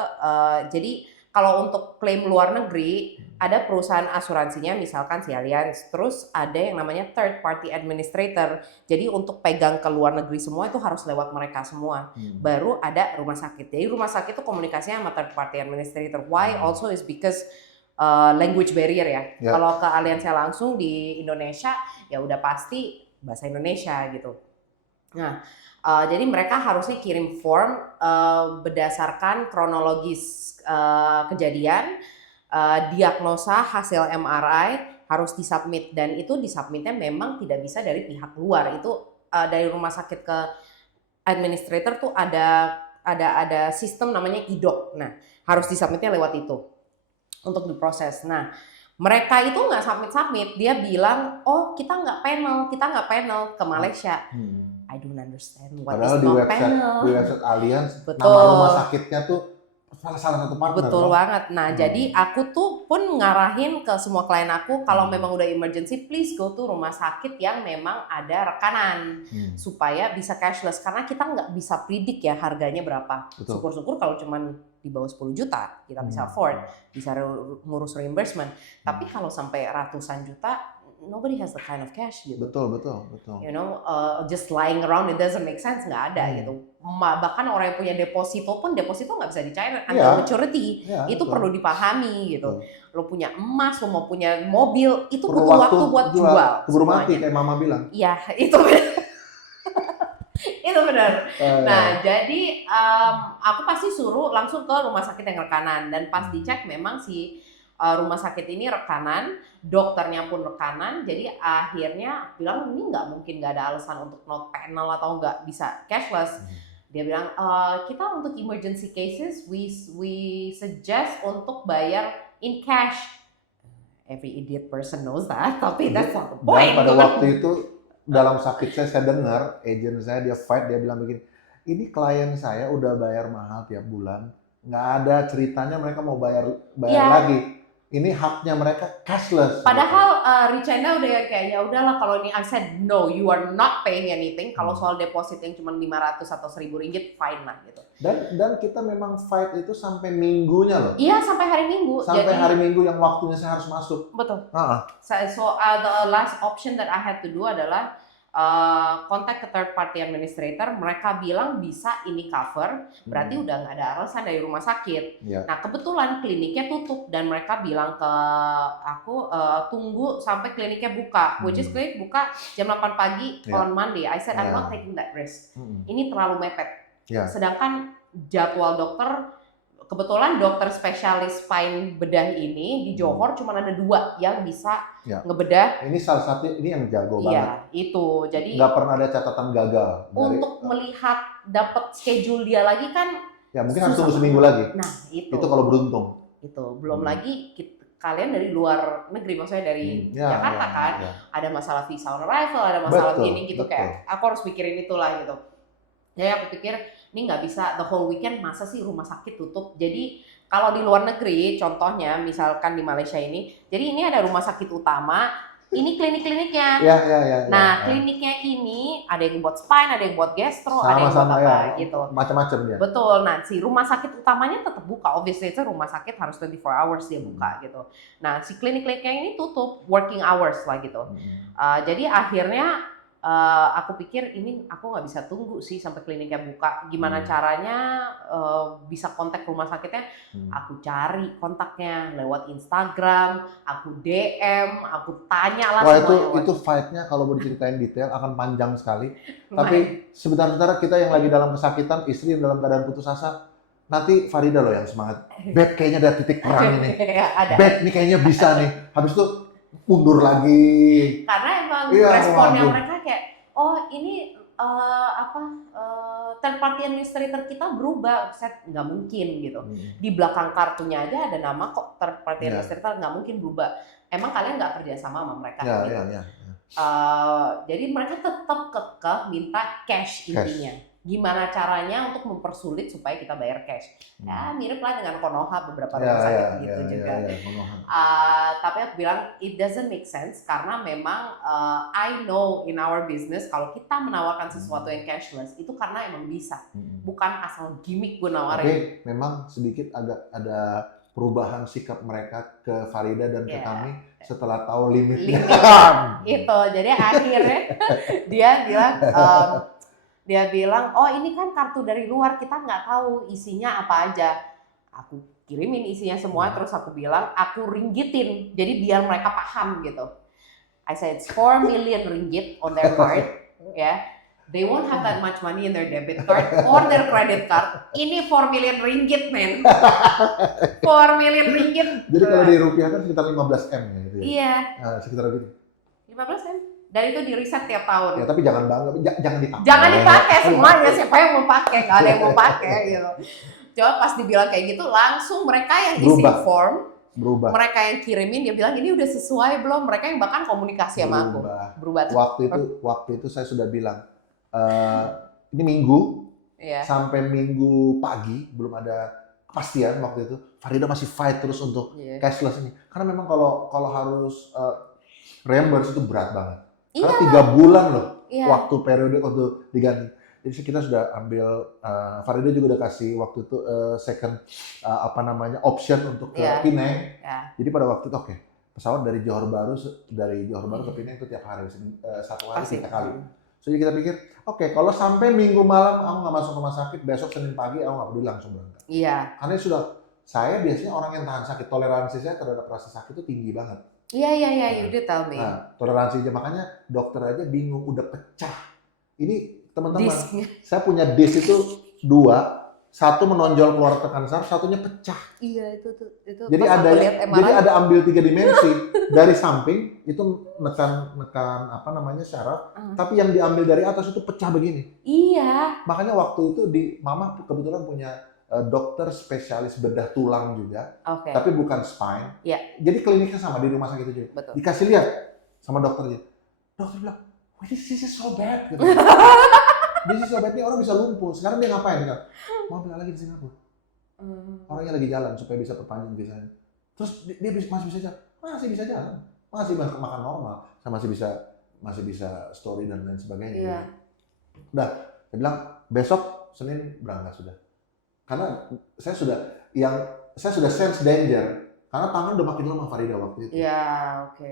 jadi kalau untuk klaim luar negeri ada perusahaan asuransinya misalkan si Allianz, terus ada yang namanya third party administrator. Jadi untuk pegang ke luar negeri semua itu harus lewat mereka semua. Baru ada rumah sakit. Jadi rumah sakit itu komunikasinya sama third party administrator. Why also is because language barrier ya. Kalau ke Allianznya langsung di Indonesia ya udah pasti bahasa Indonesia gitu. Nah, jadi mereka harusnya kirim form berdasarkan kronologis kejadian, diagnosa, hasil MRI harus disubmit dan itu disubmitnya memang tidak bisa dari pihak luar. Itu dari rumah sakit ke administrator tuh ada ada sistem namanya e-doc. Nah, harus disubmitnya lewat itu untuk diproses. Nah, mereka itu nggak submit, dia bilang, oh kita nggak panel ke Malaysia. I don't understand what Padahal is not panel. Di website Allianz, Betul. nama rumah sakitnya tuh salah satu partner. Betul banget. Nah, jadi aku tuh pun ngarahin ke semua klien aku, kalau memang udah emergency, please go to rumah sakit yang memang ada rekanan. Supaya bisa cashless. Karena kita nggak bisa predict ya harganya berapa. Syukur-syukur kalau cuman di bawah 10 juta, kita bisa afford, bisa ngurus reimbursement. Tapi kalau sampai ratusan juta, nobody has the kind of cash gitu. Betul. You know, just lying around it doesn't make sense, nggak ada gitu. Bahkan orang yang punya deposito pun nggak bisa dicair until maturity. Itu perlu dipahami gitu. Lo punya emas, lo mau punya mobil, itu perlu butuh waktu buat jual. Keburu mati kayak mama bilang. Iya, itu itu benar. Nah, jadi aku pasti suruh langsung ke rumah sakit yang rekanan, dan pas dicek memang si rumah sakit ini rekanan, dokternya pun rekanan, jadi akhirnya bilang ini nggak mungkin, nggak ada alasan untuk not panel atau nggak bisa cashless. Dia bilang kita untuk emergency cases we suggest untuk bayar in cash. Every idiot person knows that, tapi that's not the point. Dan pada waktu itu dalam sakit saya dengar agent saya dia fight, dia bilang begini, ini klien saya udah bayar mahal tiap bulan, nggak ada ceritanya mereka mau bayar lagi. Ini haknya mereka cashless. Padahal Richanda udah kayak ya udahlah, kalau ini I said no, you are not paying anything. Kalau soal deposit yang cuma 500 atau 1.000 ringgit, fine lah gitu. Dan kita memang fight itu sampai minggunya loh. Iya, sampai hari Minggu. Sampai hari Minggu yang waktunya saya harus masuk. Betul. So the last option that I had to do adalah kontak ke third party administrator. Mereka bilang bisa ini cover, berarti udah nggak ada alasan dari rumah sakit. Nah, kebetulan kliniknya tutup dan mereka bilang ke aku tunggu sampai kliniknya buka, which is klinik buka jam 8 pagi on Monday. I said I'm not taking that risk. Ini terlalu mepet. Sedangkan jadwal dokter, kebetulan dokter spesialis spine bedah ini di Johor cuma ada 2 yang bisa ngebedah. Ini salah satu, ini yang jago banget. Iya, itu. Jadi nggak pernah ada catatan gagal. Untuk melihat dapat schedule dia lagi kan. Ya mungkin harus tunggu seminggu lagi. Nah itu. Itu kalau beruntung. Itu belum lagi kalian dari luar negeri, maksudnya dari Jakarta kan. Ada masalah visa on arrival, ada masalah gini gitu, kayak aku harus mikirin itulah gitu. Jadi aku pikir ini nggak bisa the whole weekend, masa sih rumah sakit tutup. Jadi kalau di luar negeri, contohnya misalkan di Malaysia ini, jadi ini ada rumah sakit utama, ini klinik-kliniknya. Nah, kliniknya ini ada yang buat spine, ada yang buat gastro, ada yang buat apa gitu. Macam-macam ya. Betul. Nah, si rumah sakit utamanya tetap buka. Obviously itu rumah sakit harus 24 hours dia buka gitu. Nah, si klinik-kliniknya ini tutup working hours lah gitu. Jadi akhirnya aku pikir ini aku nggak bisa tunggu sih sampai kliniknya buka. Gimana caranya bisa kontak rumah sakitnya? Aku cari kontaknya lewat Instagram, aku DM, aku tanya lah. Wah, itu fight-nya kalau mau diceritain detail akan panjang sekali. Tapi sebentar-sebentar kita yang lagi dalam kesakitan, istri yang dalam keadaan putus asa, nanti Farida loh yang semangat. Beb, kayaknya ada titik perang ini. Beb, ini kayaknya bisa nih. Habis itu mundur lagi. Karena emang responnya mereka kayak, oh ini third party administrator kita berubah. Saya nggak mungkin gitu. Di belakang kartunya aja ada nama kok third party administrator, nggak mungkin berubah. Emang kalian nggak kerja sama mereka gitu. Jadi mereka tetap kekeh minta cash intinya. Gimana caranya untuk mempersulit supaya kita bayar cash? Ya mirip lah dengan Konoha beberapa rumah sakit gitu juga. Tapi aku bilang it doesn't make sense karena memang I know in our business kalau kita menawarkan sesuatu yang cashless itu karena emang bisa, bukan asal gimmick gue nawarin. Tapi memang sedikit agak ada perubahan sikap mereka ke Farida dan ke kami setelah tahu limitnya. Itu jadi akhirnya dia bilang, oh ini kan kartu dari luar, kita nggak tahu isinya apa aja. Aku kirimin isinya semua, terus aku bilang, aku ringgitin, jadi biar mereka paham gitu. I said, it's 4 million ringgit on their card, They won't have that much money in their debit card or their credit card. Ini 4 million ringgit, men. 4 million ringgit. Jadi kalau di rupiah kan sekitar 15 M ya? Gitu ya? Iya. Sekitar gitu. 15 M? Dan itu di riset tiap tahun. Ya tapi jangan bangga, jangan dipakai. Jangan dipakai semuanya, siapa yang mau pakai? Nggak ada yang mau pakai gitu. Coba pas dibilang kayak gitu, langsung mereka yang isi form, mereka yang kirimin dia bilang ini udah sesuai belum? Mereka yang bahkan komunikasi sama aku. Berubah. Waktu itu saya sudah bilang ini Minggu sampai Minggu pagi belum ada kepastian waktu itu. Farida masih fight terus untuk cashless ini. Karena memang kalau harus reimburse itu berat banget. Karena 3 bulan loh waktu periode untuk diganti. Jadi kita sudah ambil, Farida juga udah kasih waktu itu second option untuk ke Penang. Jadi pada waktu itu pesawat dari Johor Bahru ke Penang itu tiap hari, 1 hari 3 kali. Jadi kita pikir, kalau sampai Minggu malam aku nggak masuk rumah sakit, besok Senin pagi aku nggak peduli langsung berangkat. Iya. Karena saya biasanya orang yang tahan sakit, toleransi saya terhadap rasa sakit itu tinggi banget. Iya, you did tell me. Nah, toleransinya makanya dokter aja bingung, udah pecah. Ini teman-teman, saya punya disk itu 2, 1 menonjol keluar tekan saraf, satunya pecah. Iya itu. Jadi ada ambil 3 dimensi dari samping itu nekan syaraf, tapi yang diambil dari atas itu pecah begini. Iya. Makanya waktu itu Mama kebetulan punya dokter spesialis bedah tulang juga, tapi bukan spine. Jadi kliniknya sama di rumah sakit itu juga. Betul. Dikasih lihat sama dokternya. Dokter bilang, this is so bad. Gitu. This is so bad, ini orang bisa lumpuh. Sekarang dia ngapain? Dia mau balik lagi di Singapura. Orangnya lagi jalan supaya bisa perpanjang visanya. Terus dia masih bisa jalan. Masih bisa jalan. Masih makan normal. Saya masih bisa story dan lain sebagainya. Iya. Udah, saya bilang besok Senin berangkat sudah. Karena saya sudah sense danger. Karena tangan udah makin lemah Farida waktu itu. Iya,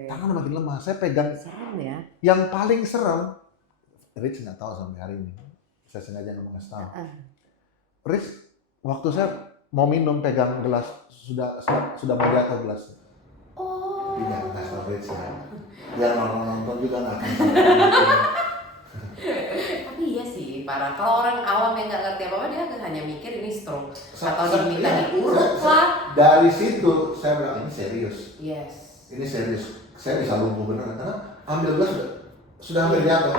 Tangan udah makin lemah. Saya pegang. Serem ya. Yang paling serem, Rich nggak tahu sampai hari ini. Saya sengaja nggak mau ngasih tahu. Rich, waktu saya mau minum pegang gelas sudah mau jatuh gelas. Tidak ngasih tahu Rich ya. Biar nonton juga nggak akan sampai. Tapi iya sih, parah. Kalau orang awam yang nggak ngerti apa-apa, dia hanya mikir ini stroke atau diminta diurut lah. Dari situ saya bilang ini serius. Yes. Ini serius. Saya bisa lumpuh beneran karena ambil gelas sudah hampir jatuh.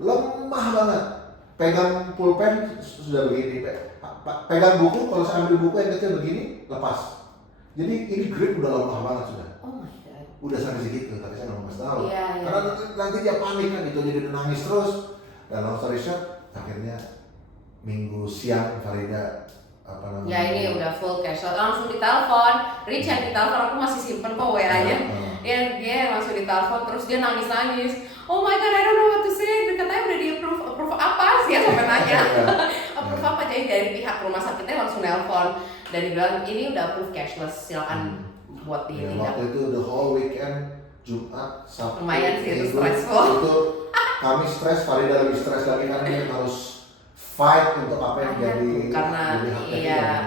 Lemah banget. Pegang pulpen sudah begini. Pegang buku, kalau saya ambil buku yang kecil begini, lepas. Jadi ini grip udah lemah banget sudah. Oh my God. Udah sampai segitu, tapi saya nggak mau kasih tahu. Karena nanti dia panik kan gitu, jadi nangis terus. Dan long story short, akhirnya Minggu siang Farida Ya ini udah full cash out, langsung ditelepon. Rich yang ditelepon, aku masih simpen kok WA-nya. Dia langsung ditelepon, terus dia nangis-nangis. Oh my God, I don't know what to say. Katanya udah di-approve apa sih ya sampai nanya. Approve apa? Jadi dari pihak rumah sakitnya langsung nelpon dan dibilang ini udah approve cashless, silakan buat ditindak. Waktu itu the whole weekend, Jumat, Sabtu, lumayan sih itu stressful. Itu kami stres, Farida lebih stres lagi karena dia harus fight untuk apa yang jadi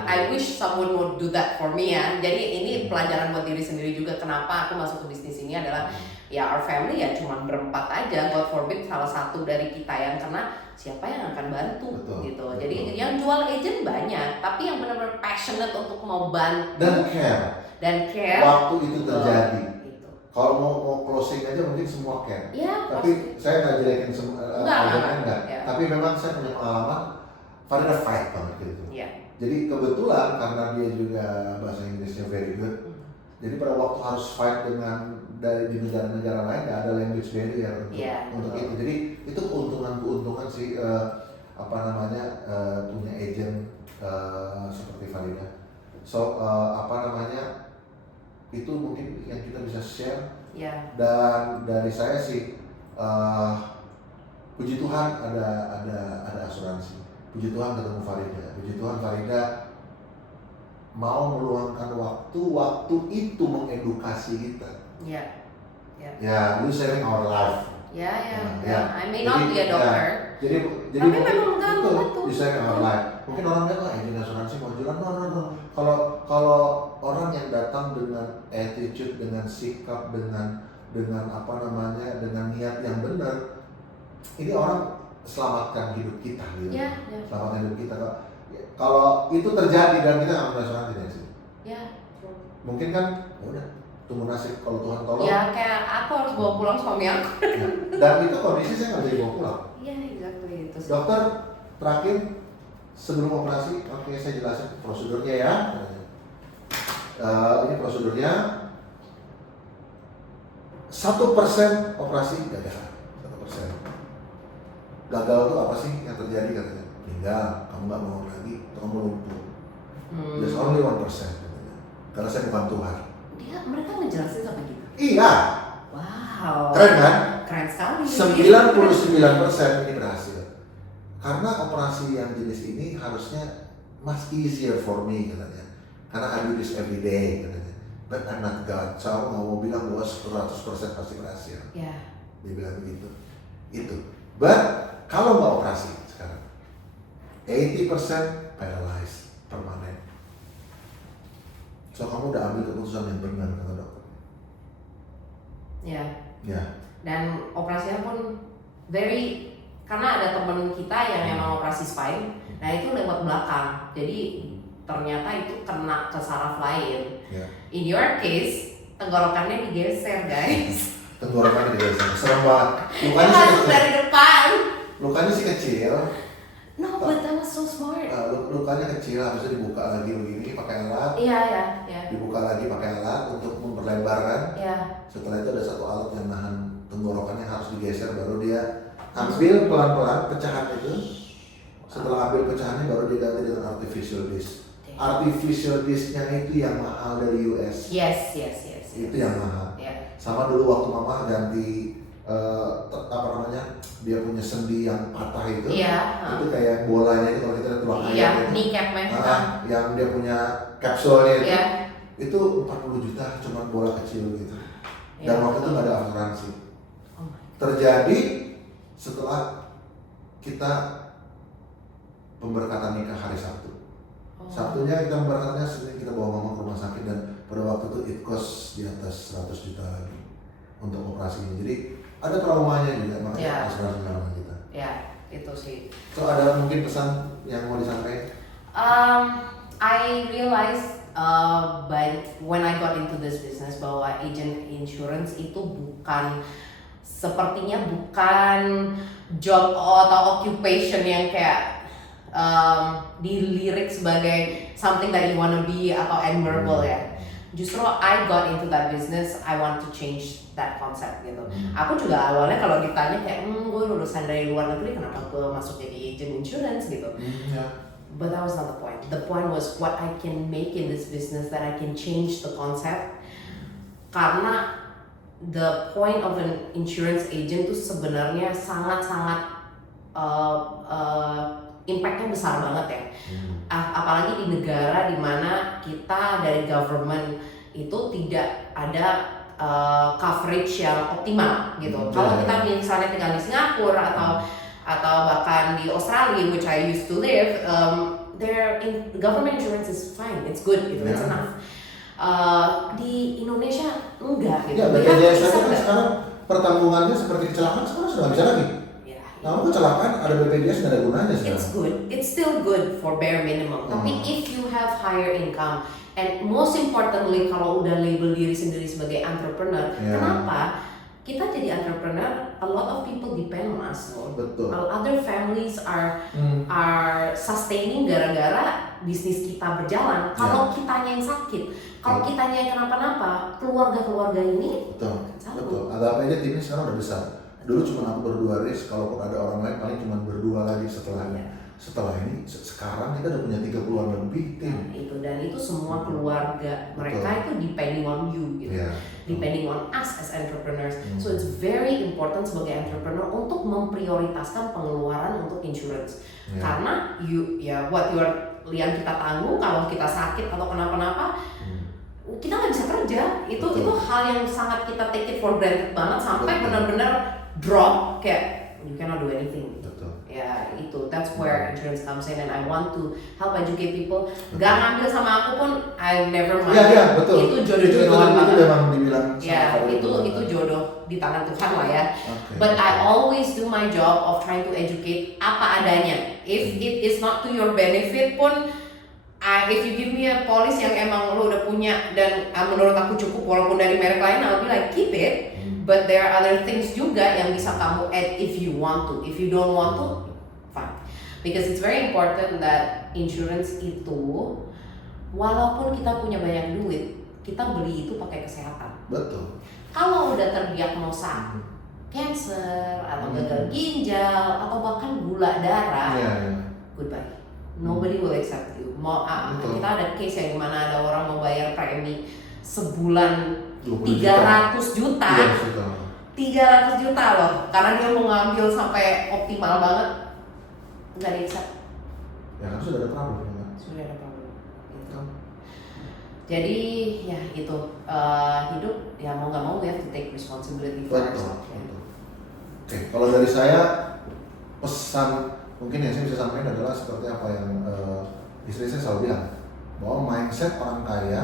I wish someone would do that for me ya. Jadi ini pelajaran buat diri sendiri juga. Kenapa aku masuk ke bisnis ini adalah our family ya cuma berempat aja. God forbid salah satu dari kita yang kena, siapa yang akan bantu gitu. Jadi yang jual agent banyak, tapi yang benar-benar passionate untuk mau bantu dan care waktu itu terjadi. Kalau mau closing aja mungkin semua care. Tapi saya nggak jelekin enggak. Tapi memang saya punya pengalaman, Farida fight banget gitu. Jadi kebetulan karena dia juga bahasa Inggrisnya very good. Jadi pada waktu harus fight dengan di negara-negara lain nggak ada language barrier untuk itu. Jadi itu keuntungan sih punya agent seperti Farida. Itu mungkin yang kita bisa share. Dan dari saya sih puji Tuhan ada asuransi. Puji Tuhan ketemu Farida. Puji Tuhan Farida mau meluangkan waktu itu mengedukasi kita. You sharing our life. I may not be a doctor. Jadi tapi memang betul. You sharing our life. Mungkin orang bilang agent asuransi mau jualan. No. Kalau orang yang datang dengan attitude, dengan sikap, dengan dengan niat yang benar, ini orang selamatkan hidup kita gitu. Selamatkan hidup kita. Kalau itu terjadi dan kita nggak asuransi dari sini. Mungkin kan udah tunggu nasib kalau Tuhan tolong. Ya kayak aku harus bawa pulang suami aku. Ya. Dan itu kondisi saya nggak bisa dibawa pulang. Iya, exactly itu. Dokter, terakhir sebelum operasi, oke saya jelasin prosedurnya ya. Ini prosedurnya 1% operasi gagal. 1%. Gagal itu apa sih yang terjadi katanya? Meninggal, kamu nggak mau lagi, atau kamu lumpuh. Just only 1% katanya. Karena saya bukan Tuhan. Mereka ngejelasin sampai gitu. Iya. Wow. Keren kan? Keren sekali. 99% ini berhasil. Karena operasi yang jenis ini harusnya much easier for me katanya. Karena I do this every day katanya. But I'm not God. So aku nggak mau bilang bahwa 100% pasti berhasil. Yeah. Dia bilang begitu. Itu. But kalau nggak operasi sekarang, 80% paralyzed, permanen. So kamu udah ambil keputusan yang benar kata dokter. Ya. Ya. Dan operasinya pun karena ada temen kita yang emang operasi spine, nah itu lewat belakang. Jadi ternyata itu kena ke saraf lain. Ya. In your case, tenggorokannya digeser, guys. Tenggorokan digeser. Serem banget. Lukanya Masuk sih kecil. dari depan. Lukanya sih kecil. No, but that was so smart. Lukanya kecil, habis itu dibuka lagi begini pakai alat. Iya. Dibuka lagi pakai alat untuk memperlebar kan. Iya. Setelah itu ada satu alat yang nahan tenggorokannya harus digeser, baru dia ambil pelan-pelan pecahan itu. Setelah ambil pecahannya baru diganti dengan artificial disc. Artificial disc-nya itu yang mahal dari US. Yes. Itu yang mahal. Yeah. Sama dulu waktu mama ganti dia punya sendi yang patah itu. Iya. Itu kayak bolanya itu kalau kita lihat tulang ayam Iya, itu. kneecap-nya. Yang dia punya kapsulnya itu. Iya. Itu 40 juta cuma bola kecil gitu. Dan Iya, waktu itu betul. nggak ada asuransi. Oh my. Terjadi setelah kita pemberkatan nikah hari Sabtu. Oh. Sabtunya kita pemberkatannya, Senin kita bawa mama ke rumah sakit, dan pada waktu itu it cost di atas 100 juta lagi untuk operasi ini. Jadi ada traumanya juga, makanya asuransi sama kita. Ya, itu sih. So ada mungkin pesan yang mau disampaikan? I realized when I got into this business bahwa agent insurance itu sepertinya bukan job atau occupation yang kayak dilirik sebagai something that you wanna be atau admirable ya. Justru I got into that business, I want to change that concept gitu. Aku juga awalnya kalau ditanya kayak, gue lulusan dari luar negeri, kenapa gue masuk jadi agent insurance gitu. But that was not the point. The point was what I can make in this business, that I can change the concept. Karena the point of an insurance agent itu sebenarnya sangat-sangat impactnya besar banget ya. Apalagi di negara dimana kita dari government itu tidak ada coverage yang optimal gitu. Kalau kita misalnya tinggal di Singapura atau bahkan di Australia, which I used to live, their government insurance is fine, it's good, gitu, it's enough. Di Indonesia enggak gitu. Ya, BPJS saja kan sekarang pertanggungannya seperti kecelakaan sekarang sudah nggak bisa lagi. Nah, kecelakaan ada BPJS nggak ada gunanya sekarang. It's good, it's still good for bare minimum. Tapi if you have higher income, and most importantly kalau udah label diri sendiri sebagai entrepreneur, kenapa? Kita jadi entrepreneur, a lot of people depend on us. Betul. Other families are sustaining gara-gara bisnis kita berjalan. Kalau kitanya yang sakit, kalau kitanya yang kenapa-napa, keluarga-keluarga ini betul. Agak aja timnya sekarang udah besar. Dulu cuma aku berdua, Riz, kalaupun ada orang lain paling cuma berdua lagi setelahnya. Setelah ini, sekarang kita udah punya 30-an lebih tim. Nah, itu dan itu semua keluarga mereka itu depending on you gitu. Depending on us as entrepreneurs. So it's very important sebagai entrepreneur untuk memprioritaskan pengeluaran untuk insurance. Karena yang kita tanggung kalau kita sakit atau kenapa-napa, kita nggak bisa kerja. Itu hal yang sangat kita take it for granted banget sampai benar-benar drop kayak you cannot do anything. Ya itu, that's where insurance comes in, and I want to help educate people. Gak ngambil sama aku pun, I never mind. Iya, betul. Itu jodoh-jodohan banget. Itu memang dibilang. Ya, itu jodoh di tangan Tuhan lah ya. But I always do my job of trying to educate apa adanya. If it is not to your benefit pun, if you give me a policy yang emang lo udah punya dan menurut aku cukup walaupun dari merek lain, I'll be like keep it. But there are other things juga yang bisa kamu add if you want to. If you don't want to, fine. Because it's very important that insurance itu walaupun kita punya banyak duit, kita beli itu pakai kesehatan. Betul. Kalau udah terdiagnosa cancer atau gagal ginjal atau bahkan gula darah, goodbye. Nobody will accept you. Kita ada case yang dimana ada orang mau bayar premi sebulan 300 juta. 300 juta loh, karena dia mau ngambil sampai optimal banget, nggak di accept. Ya kan sudah ada problem kan? Sudah ada problem. Gitu. Jadi ya itu hidup ya mau nggak mau we have to take responsibility for ourselves. Oke, kalau dari saya pesan mungkin yang saya bisa sampaikan adalah seperti apa yang istri saya selalu bilang, bahwa mindset orang kaya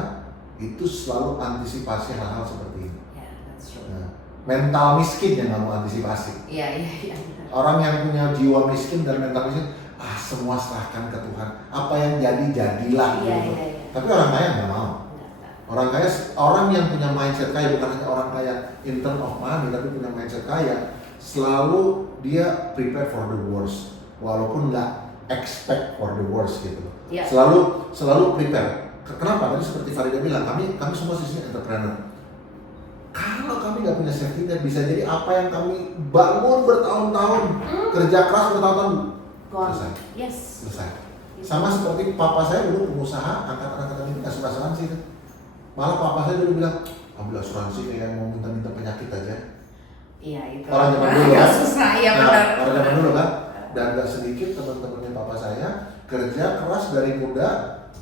itu selalu antisipasi hal-hal seperti ini. Yeah, that's true. Nah, mental miskin yang nggak mau antisipasi. Iya. Orang yang punya jiwa miskin dan mental miskin, semua serahkan ke Tuhan. Apa yang jadi jadilah. Iya. Tapi orang kaya nggak mau. Orang kaya, orang yang punya mindset kaya, bukan hanya orang kaya in term of money, tapi punya mindset kaya, selalu dia prepare for the worst, walaupun nggak expect for the worst gitu. Yeah. Selalu prepare. Kenapa? Tadi seperti Farida bilang, kami semua sisinya entrepreneur. Kalau kami nggak punya safety net, bisa jadi apa yang kami bangun bertahun-tahun, kerja keras bertahun-tahun, selesai. Yes. Selesai. Sama seperti papa saya dulu pengusaha, angkatan ini nggak suka asuransi kan. Malah papa saya dulu bilang, ambil asuransi kayak mau minta-minta penyakit aja. Iya itu. Orang zaman dulu kan. Susah ya benar. Orang zaman dulu kan. Dan nggak sedikit teman-temannya papa saya kerja keras dari muda,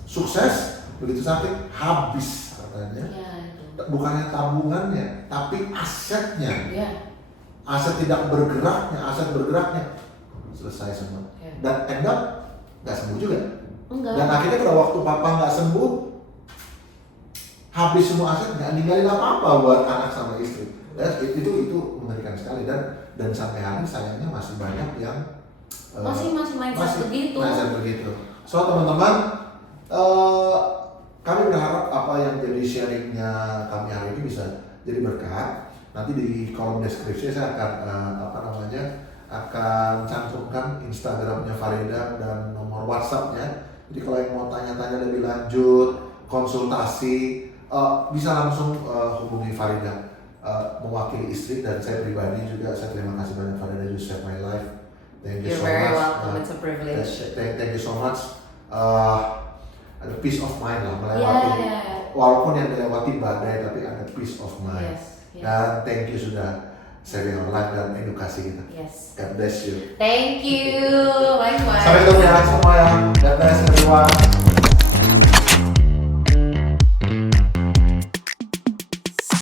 sukses, begitu sakit habis katanya. Iya itu. Bukannya tabungannya, tapi asetnya. Iya. Aset tidak bergeraknya, aset bergeraknya selesai semua. Ya. Dan end up nggak sembuh juga. Enggak. Dan akhirnya pada waktu papa nggak sembuh, habis semua aset, nggak ninggalin apa-apa buat anak sama istri. Dan itu mengerikan sekali, dan sampai hari sayangnya masih banyak yang masih mindset begitu. Mindset begitu. So teman-teman, kami berharap apa yang jadi sharingnya kami hari ini bisa jadi berkat. Nanti di kolom deskripsi saya akan akan cantumkan Instagramnya Farida dan nomor WhatsAppnya. Jadi kalau yang mau tanya-tanya lebih lanjut, konsultasi, bisa langsung hubungi Farida, mewakili istri, dan saya pribadi juga. Saya terima kasih banyak Farida, you saved my life. Thank you You're so very much. welcome. It's a privilege. Thank you so much. Ada peace of mind lah melewati. Walaupun yang dilewati badai, tapi ada peace of mind. Yes. Dan thank you sudah sharing online dan edukasi kita. Yes. God bless you. Thank you. Likewise. Sampai ketemu ya semua ya. God bless everyone.